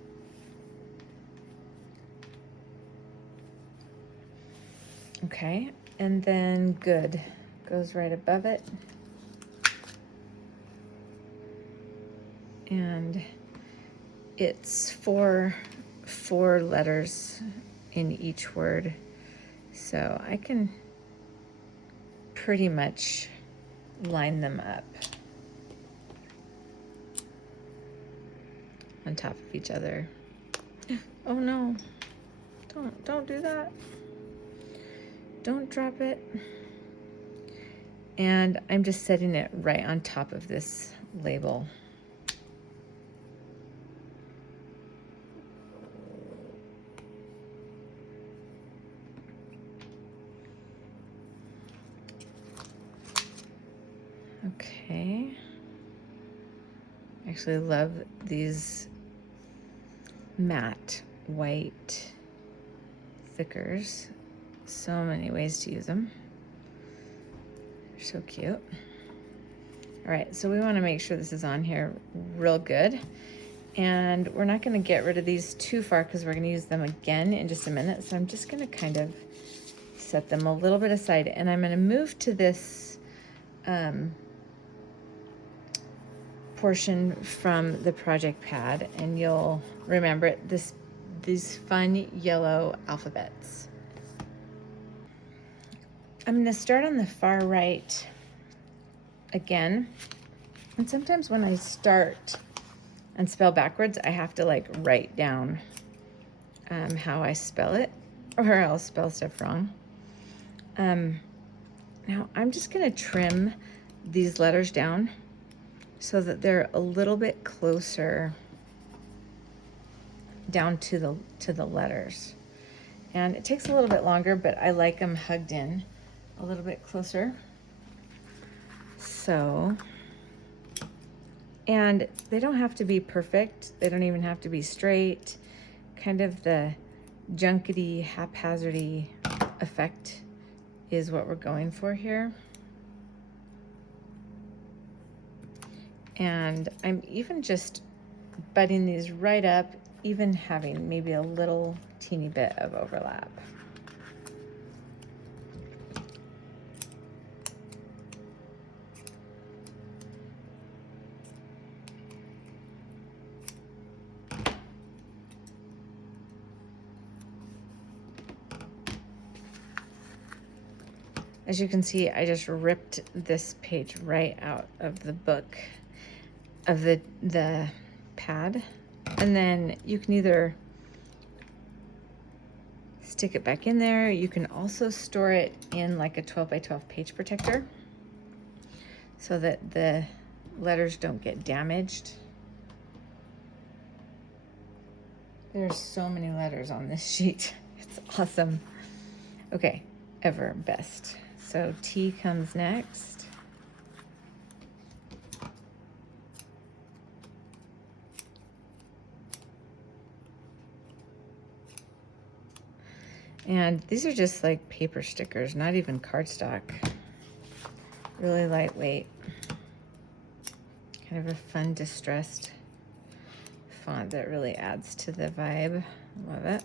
Okay, and then good goes right above it. And it's four letters in each word. So I can pretty much line them up on top of each other. Oh no, don't do that. Don't drop it. And I'm just setting it right on top of this label. Okay. I actually love these matte white thickers. So many ways to use them. They're so cute. All right, so we want to make sure this is on here real good. And we're not going to get rid of these too far because we're going to use them again in just a minute. So I'm just going to kind of set them a little bit aside. And I'm going to move to this portion from the project pad. And you'll remember these fun yellow alphabets. I'm going to start on the far right again. And sometimes when I start and spell backwards, I have to like write down how I spell it, or I'll spell stuff wrong. Now I'm just going to trim these letters down so that they're a little bit closer down to the letters. And it takes a little bit longer, but I like them hugged in. a little bit closer. So, and they don't have to be perfect. They don't even have to be straight. Kind of the junkety, haphazardy effect is what we're going for here. And I'm even just butting these right up, even having maybe a little teeny bit of overlap. As you can see, I just ripped this page right out of the book, of the pad. And then you can either stick it back in there. You can also store it in like a 12 by 12 page protector so that the letters don't get damaged. There's so many letters on this sheet. It's awesome. Okay, ever best. So T comes next. And these are just like paper stickers, not even cardstock. Really lightweight. Kind of a fun distressed font that really adds to the vibe. Love it.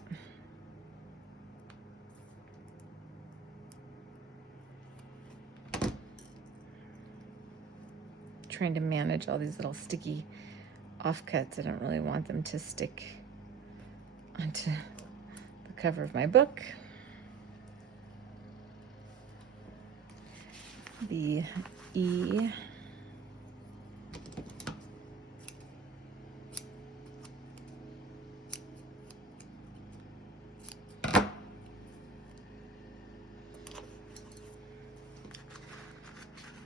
Trying to manage all these little sticky offcuts. I don't really want them to stick onto the cover of my book. The E.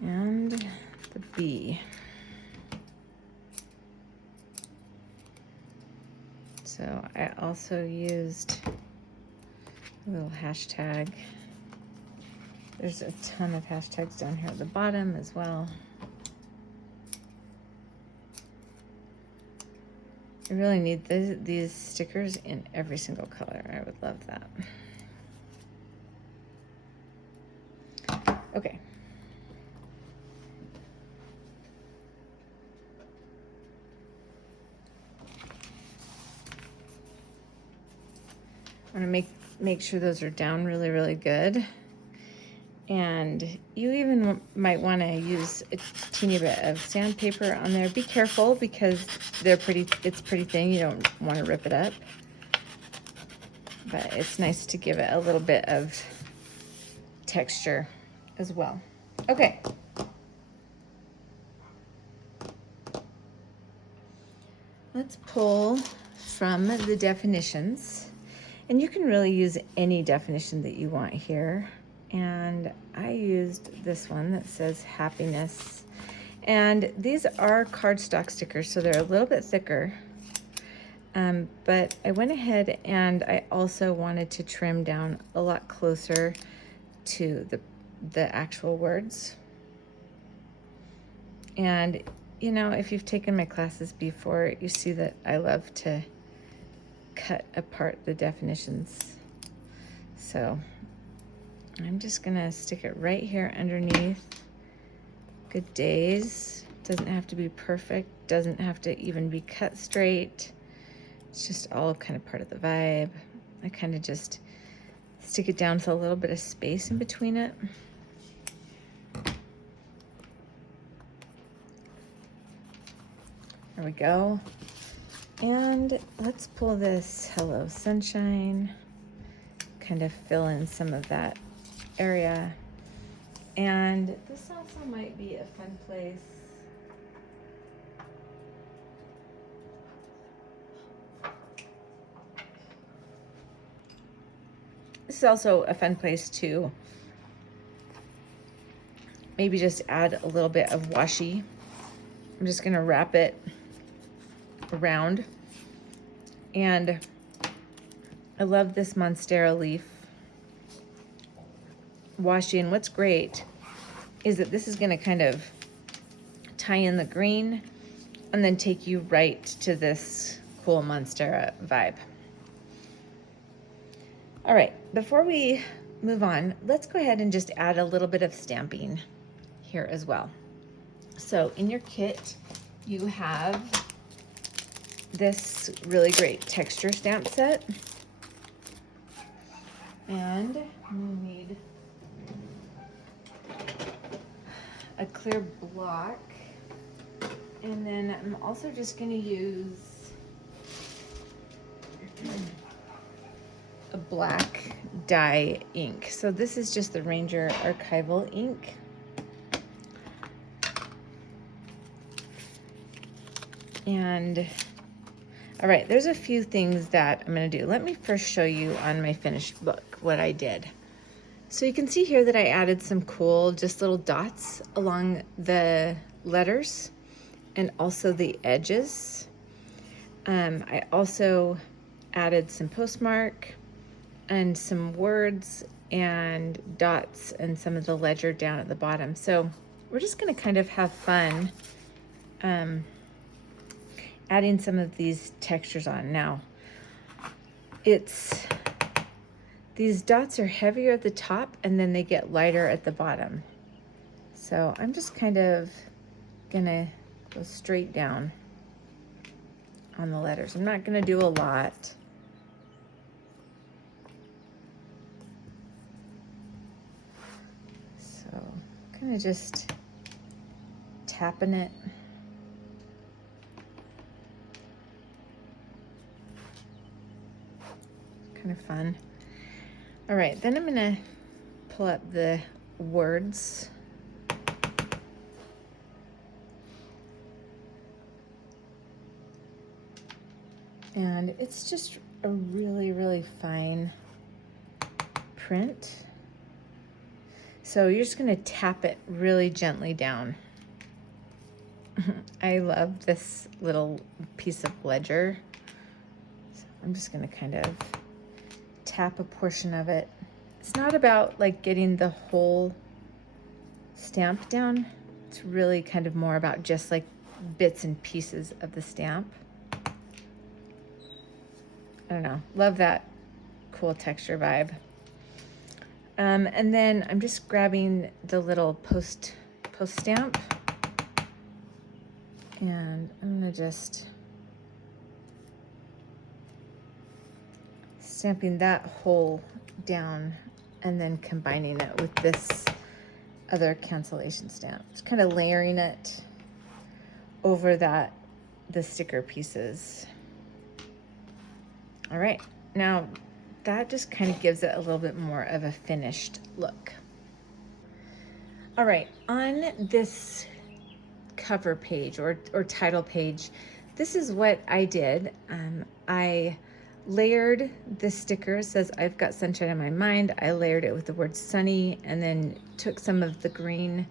And the B. So I also used a little hashtag. There's a ton of hashtags down here at the bottom as well. I really need these stickers in every single color. I would love that. Okay. I want to make sure those are down really, really good. And you even might want to use a teeny bit of sandpaper on there. Be careful because it's pretty thin. You don't want to rip it up. But it's nice to give it a little bit of texture as well. Okay. Let's pull from the definitions. And you can really use any definition that you want here. And I used this one that says happiness. And these are cardstock stickers, so they're a little bit thicker. But I went ahead and I also wanted to trim down a lot closer to the actual words. And, you know, if you've taken my classes before, you see that I love to cut apart the definitions. So I'm just gonna stick it right here underneath. Good days. Doesn't have to be perfect. Doesn't have to even be cut straight. It's just all kind of part of the vibe. I kind of just stick it down with a little bit of space in between it. There we go. And let's pull this Hello Sunshine, kind of fill in some of that area. And this also might be a fun place. This is also a fun place to maybe just add a little bit of washi. I'm just gonna wrap it around. And I love this Monstera leaf. washi, and what's great is that this is gonna kind of tie in the green and then take you right to this cool Monstera vibe. All right, before we move on, let's go ahead and just add a little bit of stamping here as well. So in your kit, you have this really great texture stamp set. And you need a clear block. And then I'm also just gonna use a black dye ink. So this is just the Ranger Archival ink. And all right, there's a few things that I'm gonna do. Let me first show you on my finished book what I did. So you can see here that I added some cool just little dots along the letters and also the edges. I also added some postmark and some words and dots and some of the ledger down at the bottom. So we're just gonna kind of have fun adding some of these textures on. Now, these dots are heavier at the top and then they get lighter at the bottom. So I'm just kind of gonna go straight down on the letters. I'm not gonna do a lot. So kind of just tapping it. Kind of fun. All right, then I'm gonna pull up the words. And it's just a really, really fine print. So you're just gonna tap it really gently down. I love this little piece of ledger. So I'm just gonna kind of tap a portion of it. It's not about like getting the whole stamp down. It's really kind of more about just like bits and pieces of the stamp. I don't know, love that cool texture vibe. And then I'm just grabbing the little post stamp, and I'm gonna just stamping that hole down and then combining it with this other cancellation stamp. Just kind of layering it over the sticker pieces. All right, now that just kind of gives it a little bit more of a finished look. All right, on this cover page or title page, this is what I did. I layered the sticker. It says, "I've got sunshine in my mind." I layered it with the word sunny and then took some of the green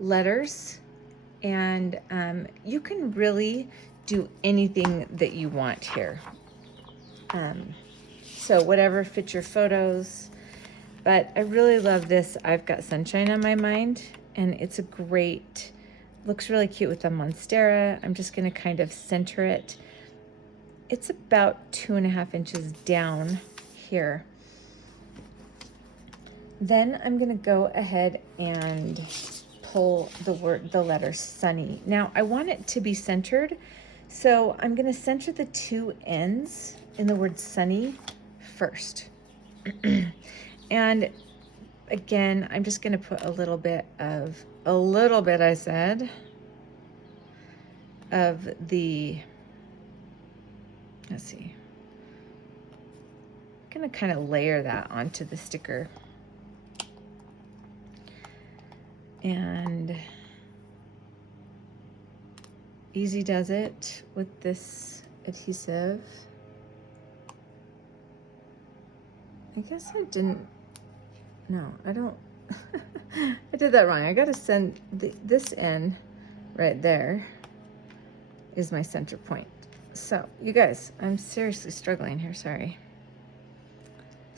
letters. And you can really do anything that you want here. So whatever fits your photos. But I really love this "I've got sunshine on my mind," and it's a great, looks really cute with the Monstera. I'm just gonna kind of center it. It's about 2.5 inches down here. Then I'm gonna go ahead and pull the letter sunny. Now I want it to be centered, so I'm gonna center the two ends in the word sunny first. And again, I'm just gonna put a little bit, I said, of the, let's see, I'm gonna kind of layer that onto the sticker. And easy does it with this adhesive. I guess I didn't, no, I don't, I did that wrong. I gotta send this in right there is my center point. So you guys, I'm seriously struggling here, sorry.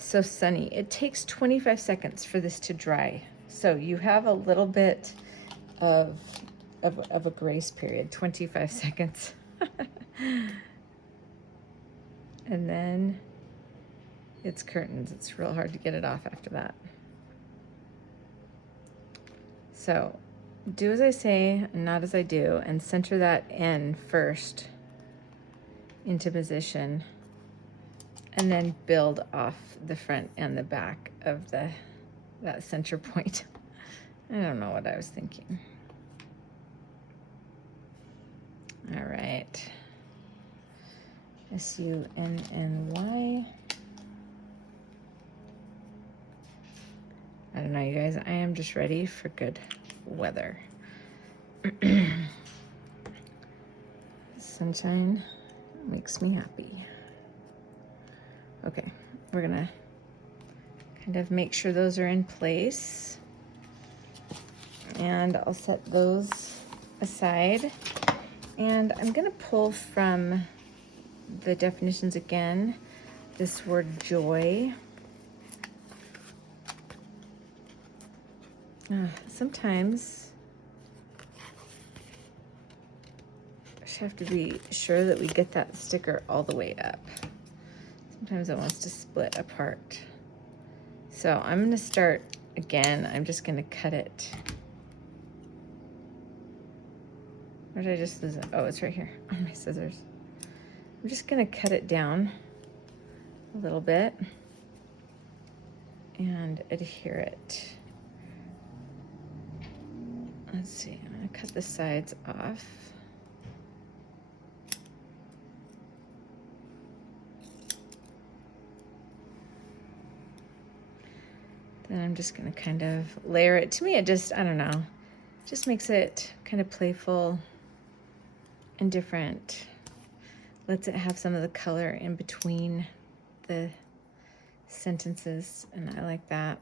so sunny. It takes 25 seconds for this to dry. So you have a little bit of a grace period, 25 seconds. And then it's curtains. It's real hard to get it off after that. So do as I say and not as I do, and center that end first into position, and then build off the front and the back of that center point. I don't know what I was thinking. All right. SUNNY. I don't know, you guys. I am just ready for good weather. Sunshine makes me happy. Okay, we're gonna kind of make sure those are in place. And I'll set those aside. And I'm gonna pull from the definitions again, this word joy. Sometimes I just have to be sure that we get that sticker all the way up. Sometimes it wants to split apart. So I'm going to start again. I'm just going to cut it. Or did I just lose it? Oh, it's right here on my scissors. I'm just going to cut it down a little bit and adhere it. Let's see, I'm going to cut the sides off. Then I'm just going to kind of layer it. To me, it just, I don't know, just makes it kind of playful and different. Lets it have some of the color in between the sentences, and I like that.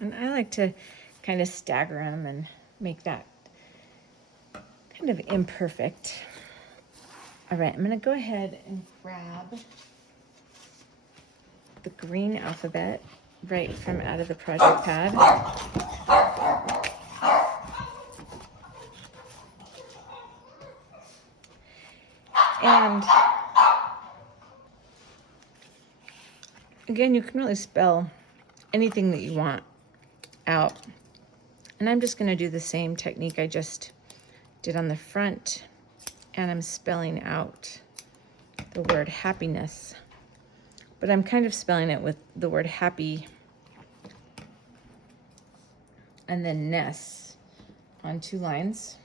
And I like to kind of stagger them and make that kind of imperfect. All right, I'm going to go ahead and grab the green alphabet right from out of the project pad. And again, you can really spell anything that you want out. And I'm just going to do the same technique I just did on the front, and I'm spelling out the word happiness, but I'm kind of spelling it with the word happy and then ness on 2 lines.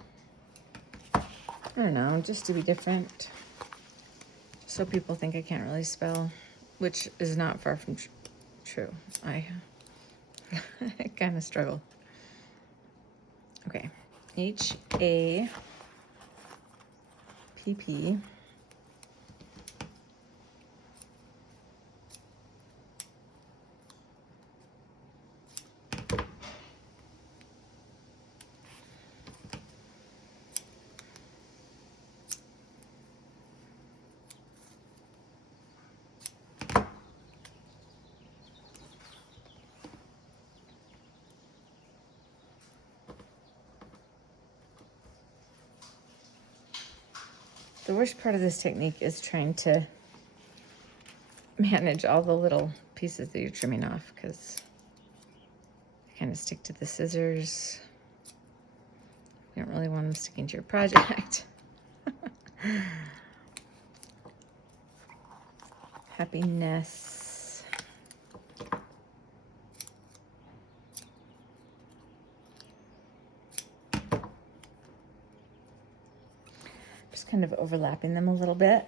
I don't know, just to be different, so people think I can't really spell, which is not far from true. I kind of struggle. Okay, HAPP. The worst part of this technique is trying to manage all the little pieces that you're trimming off, because they kind of stick to the scissors. You don't really want them sticking to your project. Happiness. Just kind of overlapping them a little bit.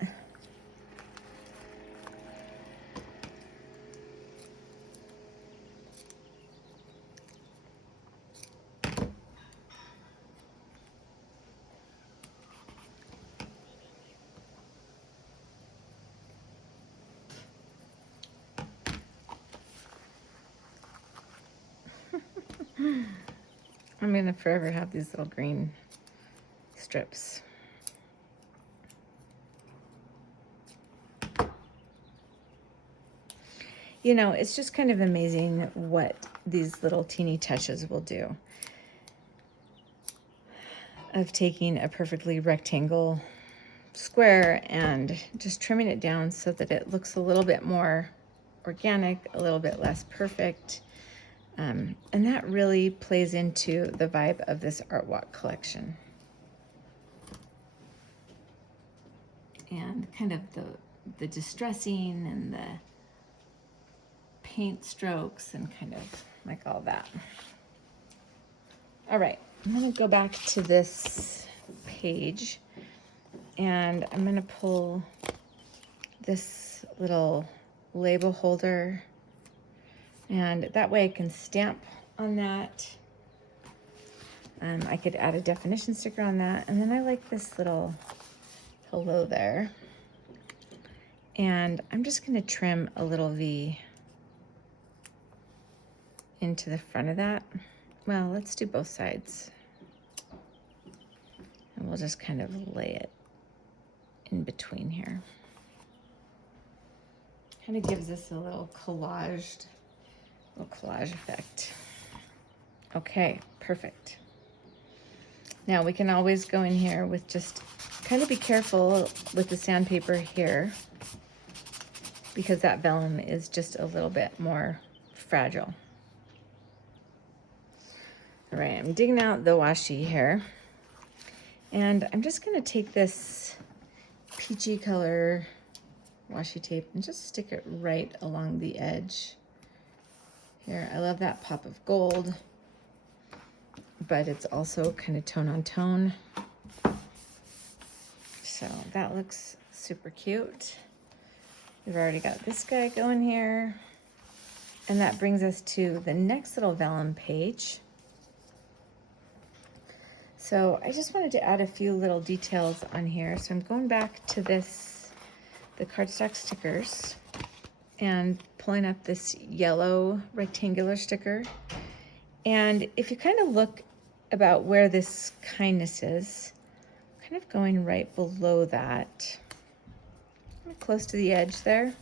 I'm gonna forever have these little green strips. You know, it's just kind of amazing what these little teeny touches will do. Of taking a perfectly rectangle square and just trimming it down so that it looks a little bit more organic, a little bit less perfect. And that really plays into the vibe of this Art Walk collection. And kind of the distressing and the paint strokes and kind of like all that. All right, I'm gonna go back to this page and I'm gonna pull this little label holder, and that way I can stamp on that. I could add a definition sticker on that, and then I like this little hello there. And I'm just gonna trim a little V into the front of that. Well, let's do both sides. And we'll just kind of lay it in between here. Kind of gives us a little collage effect. Okay, perfect. Now we can always go in here with just kind of be careful with the sandpaper here because that vellum is just a little bit more fragile. All right, I'm digging out the washi here, and I'm just gonna take this peachy color washi tape and just stick it right along the edge here. I love that pop of gold, but it's also kind of tone on tone. So that looks super cute. We've already got this guy going here. And that brings us to the next little vellum page. So I just wanted to add a few little details on here. So I'm going back to this, the cardstock stickers, and pulling up this yellow rectangular sticker. And if you kind of look about where this kindness is, kind of going right below that, close to the edge there.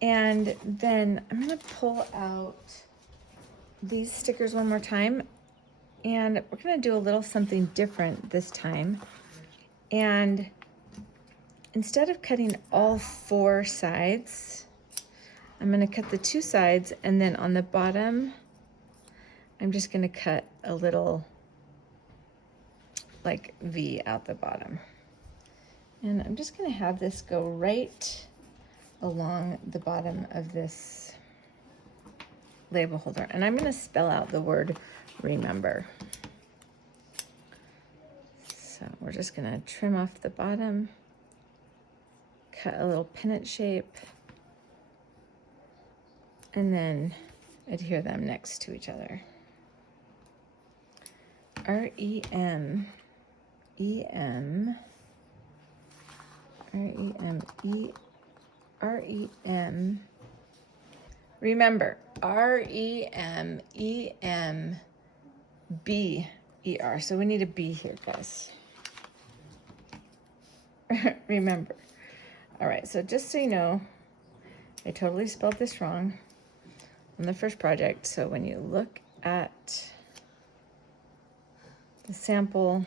And then I'm gonna pull out these stickers one more time, and we're gonna do a little something different this time. And instead of cutting all 4 sides, I'm gonna cut the 2 sides, and then on the bottom, I'm just gonna cut a little like V out the bottom. And I'm just gonna have this go right along the bottom of this label holder. And I'm gonna spell out the word remember. So we're just gonna trim off the bottom, cut a little pennant shape, and then adhere them next to each other. R-E-M, E-M, R-E-M-E, R-E-M, remember, R-E-M-E-M-B-E-R. So we need a B here, guys. Remember. All right, so just so you know, I totally spelled this wrong on the first project. So when you look at the sample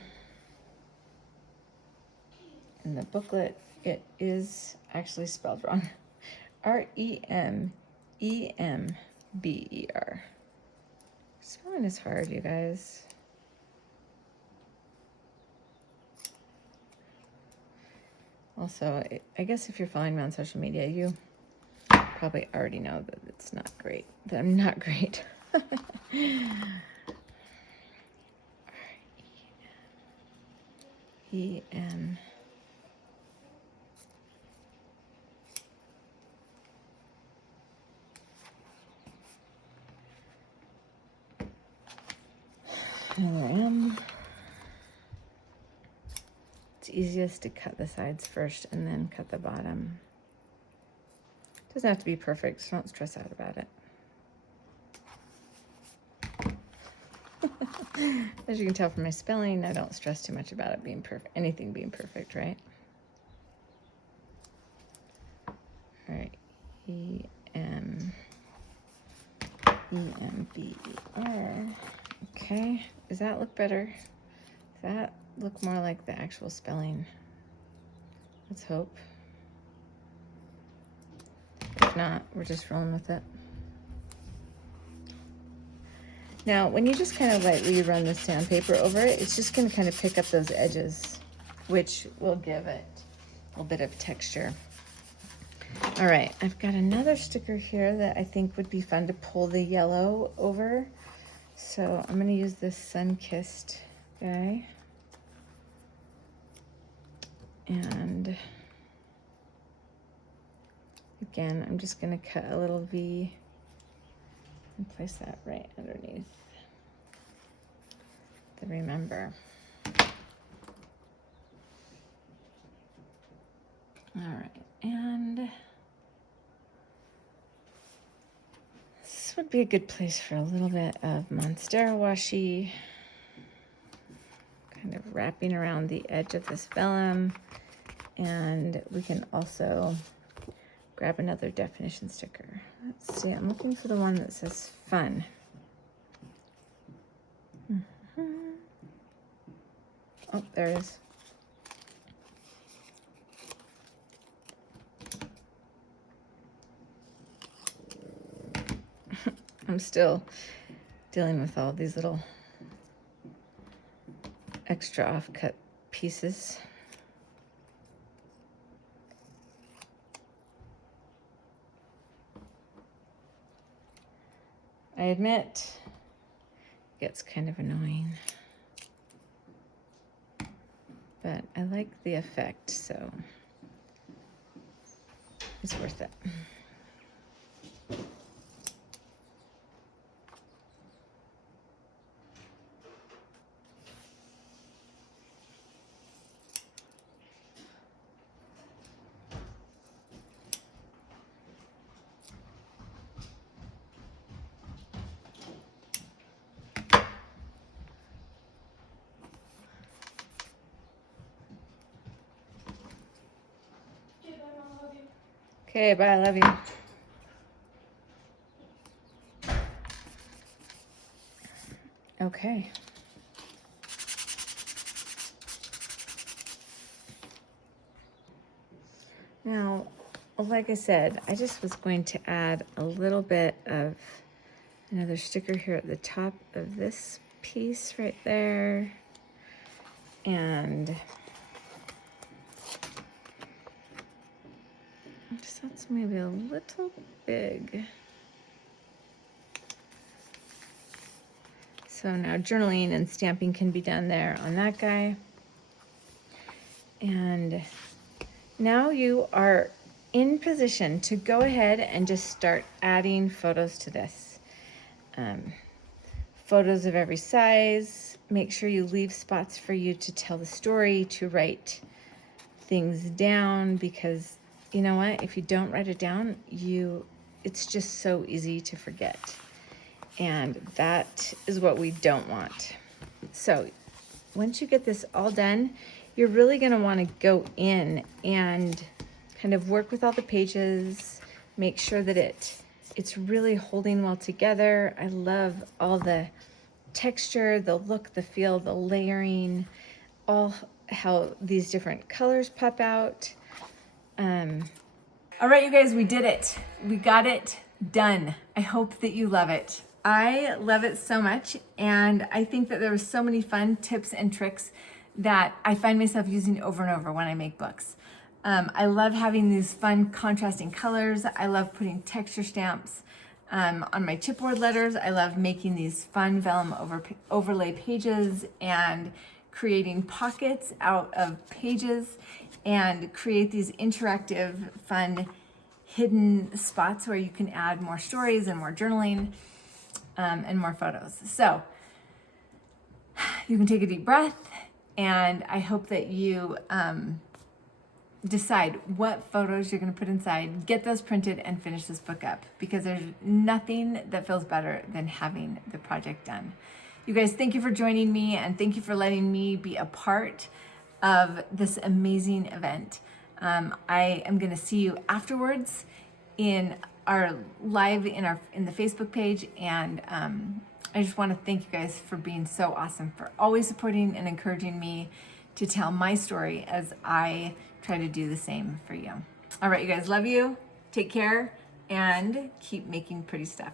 in the booklet, it is actually spelled wrong. R-E-M-E-M-B-E-R. Spelling is hard, you guys. Also, I guess if you're following me on social media, you probably already know that it's not great, that I'm not great. R-E-M. There I am. It's easiest to cut the sides first and then cut the bottom. Doesn't have to be perfect, so don't stress out about it. As you can tell from my spelling, I don't stress too much about it being perfect, anything being perfect, right? All right, E-M-B-E-R. Okay, does that look better? Does that look more like the actual spelling? Let's hope. If not, we're just rolling with it. Now, when you just kind of lightly run the sandpaper over it, it's just going to kind of pick up those edges, which will give it a little bit of texture. All right, I've got another sticker here that I think would be fun to pull the yellow over. So I'm going to use this sun-kissed guy. And again, I'm just going to cut a little V and place that right underneath the remember. All right, and this would be a good place for a little bit of Monstera washi, kind of wrapping around the edge of this vellum. And we can also grab another definition sticker. Let's see, I'm looking for the one that says fun. Oh, there it is. I'm still dealing with all these little extra offcut pieces. I admit, it gets kind of annoying, but I like the effect, so it's worth it. Okay, bye, I love you. Okay. Now, like I said, I just was going to add a little bit of another sticker here at the top of this piece right there. And just that's maybe a little big. So now journaling and stamping can be done there on that guy. And now you are in position to go ahead and just start adding photos to this. Photos of every size. Make sure you leave spots for you to tell the story, to write things down, because you know what? If you don't write it down, it's just so easy to forget. And that is what we don't want. So once you get this all done, you're really going to want to go in and kind of work with all the pages, make sure that it's really holding well together. I love all the texture, the look, the feel, the layering, all how these different colors pop out. All right, you guys, we did it. We got it done. I hope that you love it. I love it so much, and I think that there were so many fun tips and tricks that I find myself using over and over when I make books. I love having these fun contrasting colors. I love putting texture stamps on my chipboard letters. I love making these fun vellum overlay pages and creating pockets out of pages and create these interactive, fun, hidden spots where you can add more stories and more journaling and more photos. So you can take a deep breath, and I hope that you decide what photos you're going to put inside, get those printed, and finish this book up, because there's nothing that feels better than having the project done. You guys, thank you for joining me, and thank you for letting me be a part of this amazing event. I am going to see you afterwards in our live in the Facebook page, and I just want to thank you guys for being so awesome, for always supporting and encouraging me to tell my story as I try to do the same for you. All right, you guys, love you. Take care and keep making pretty stuff.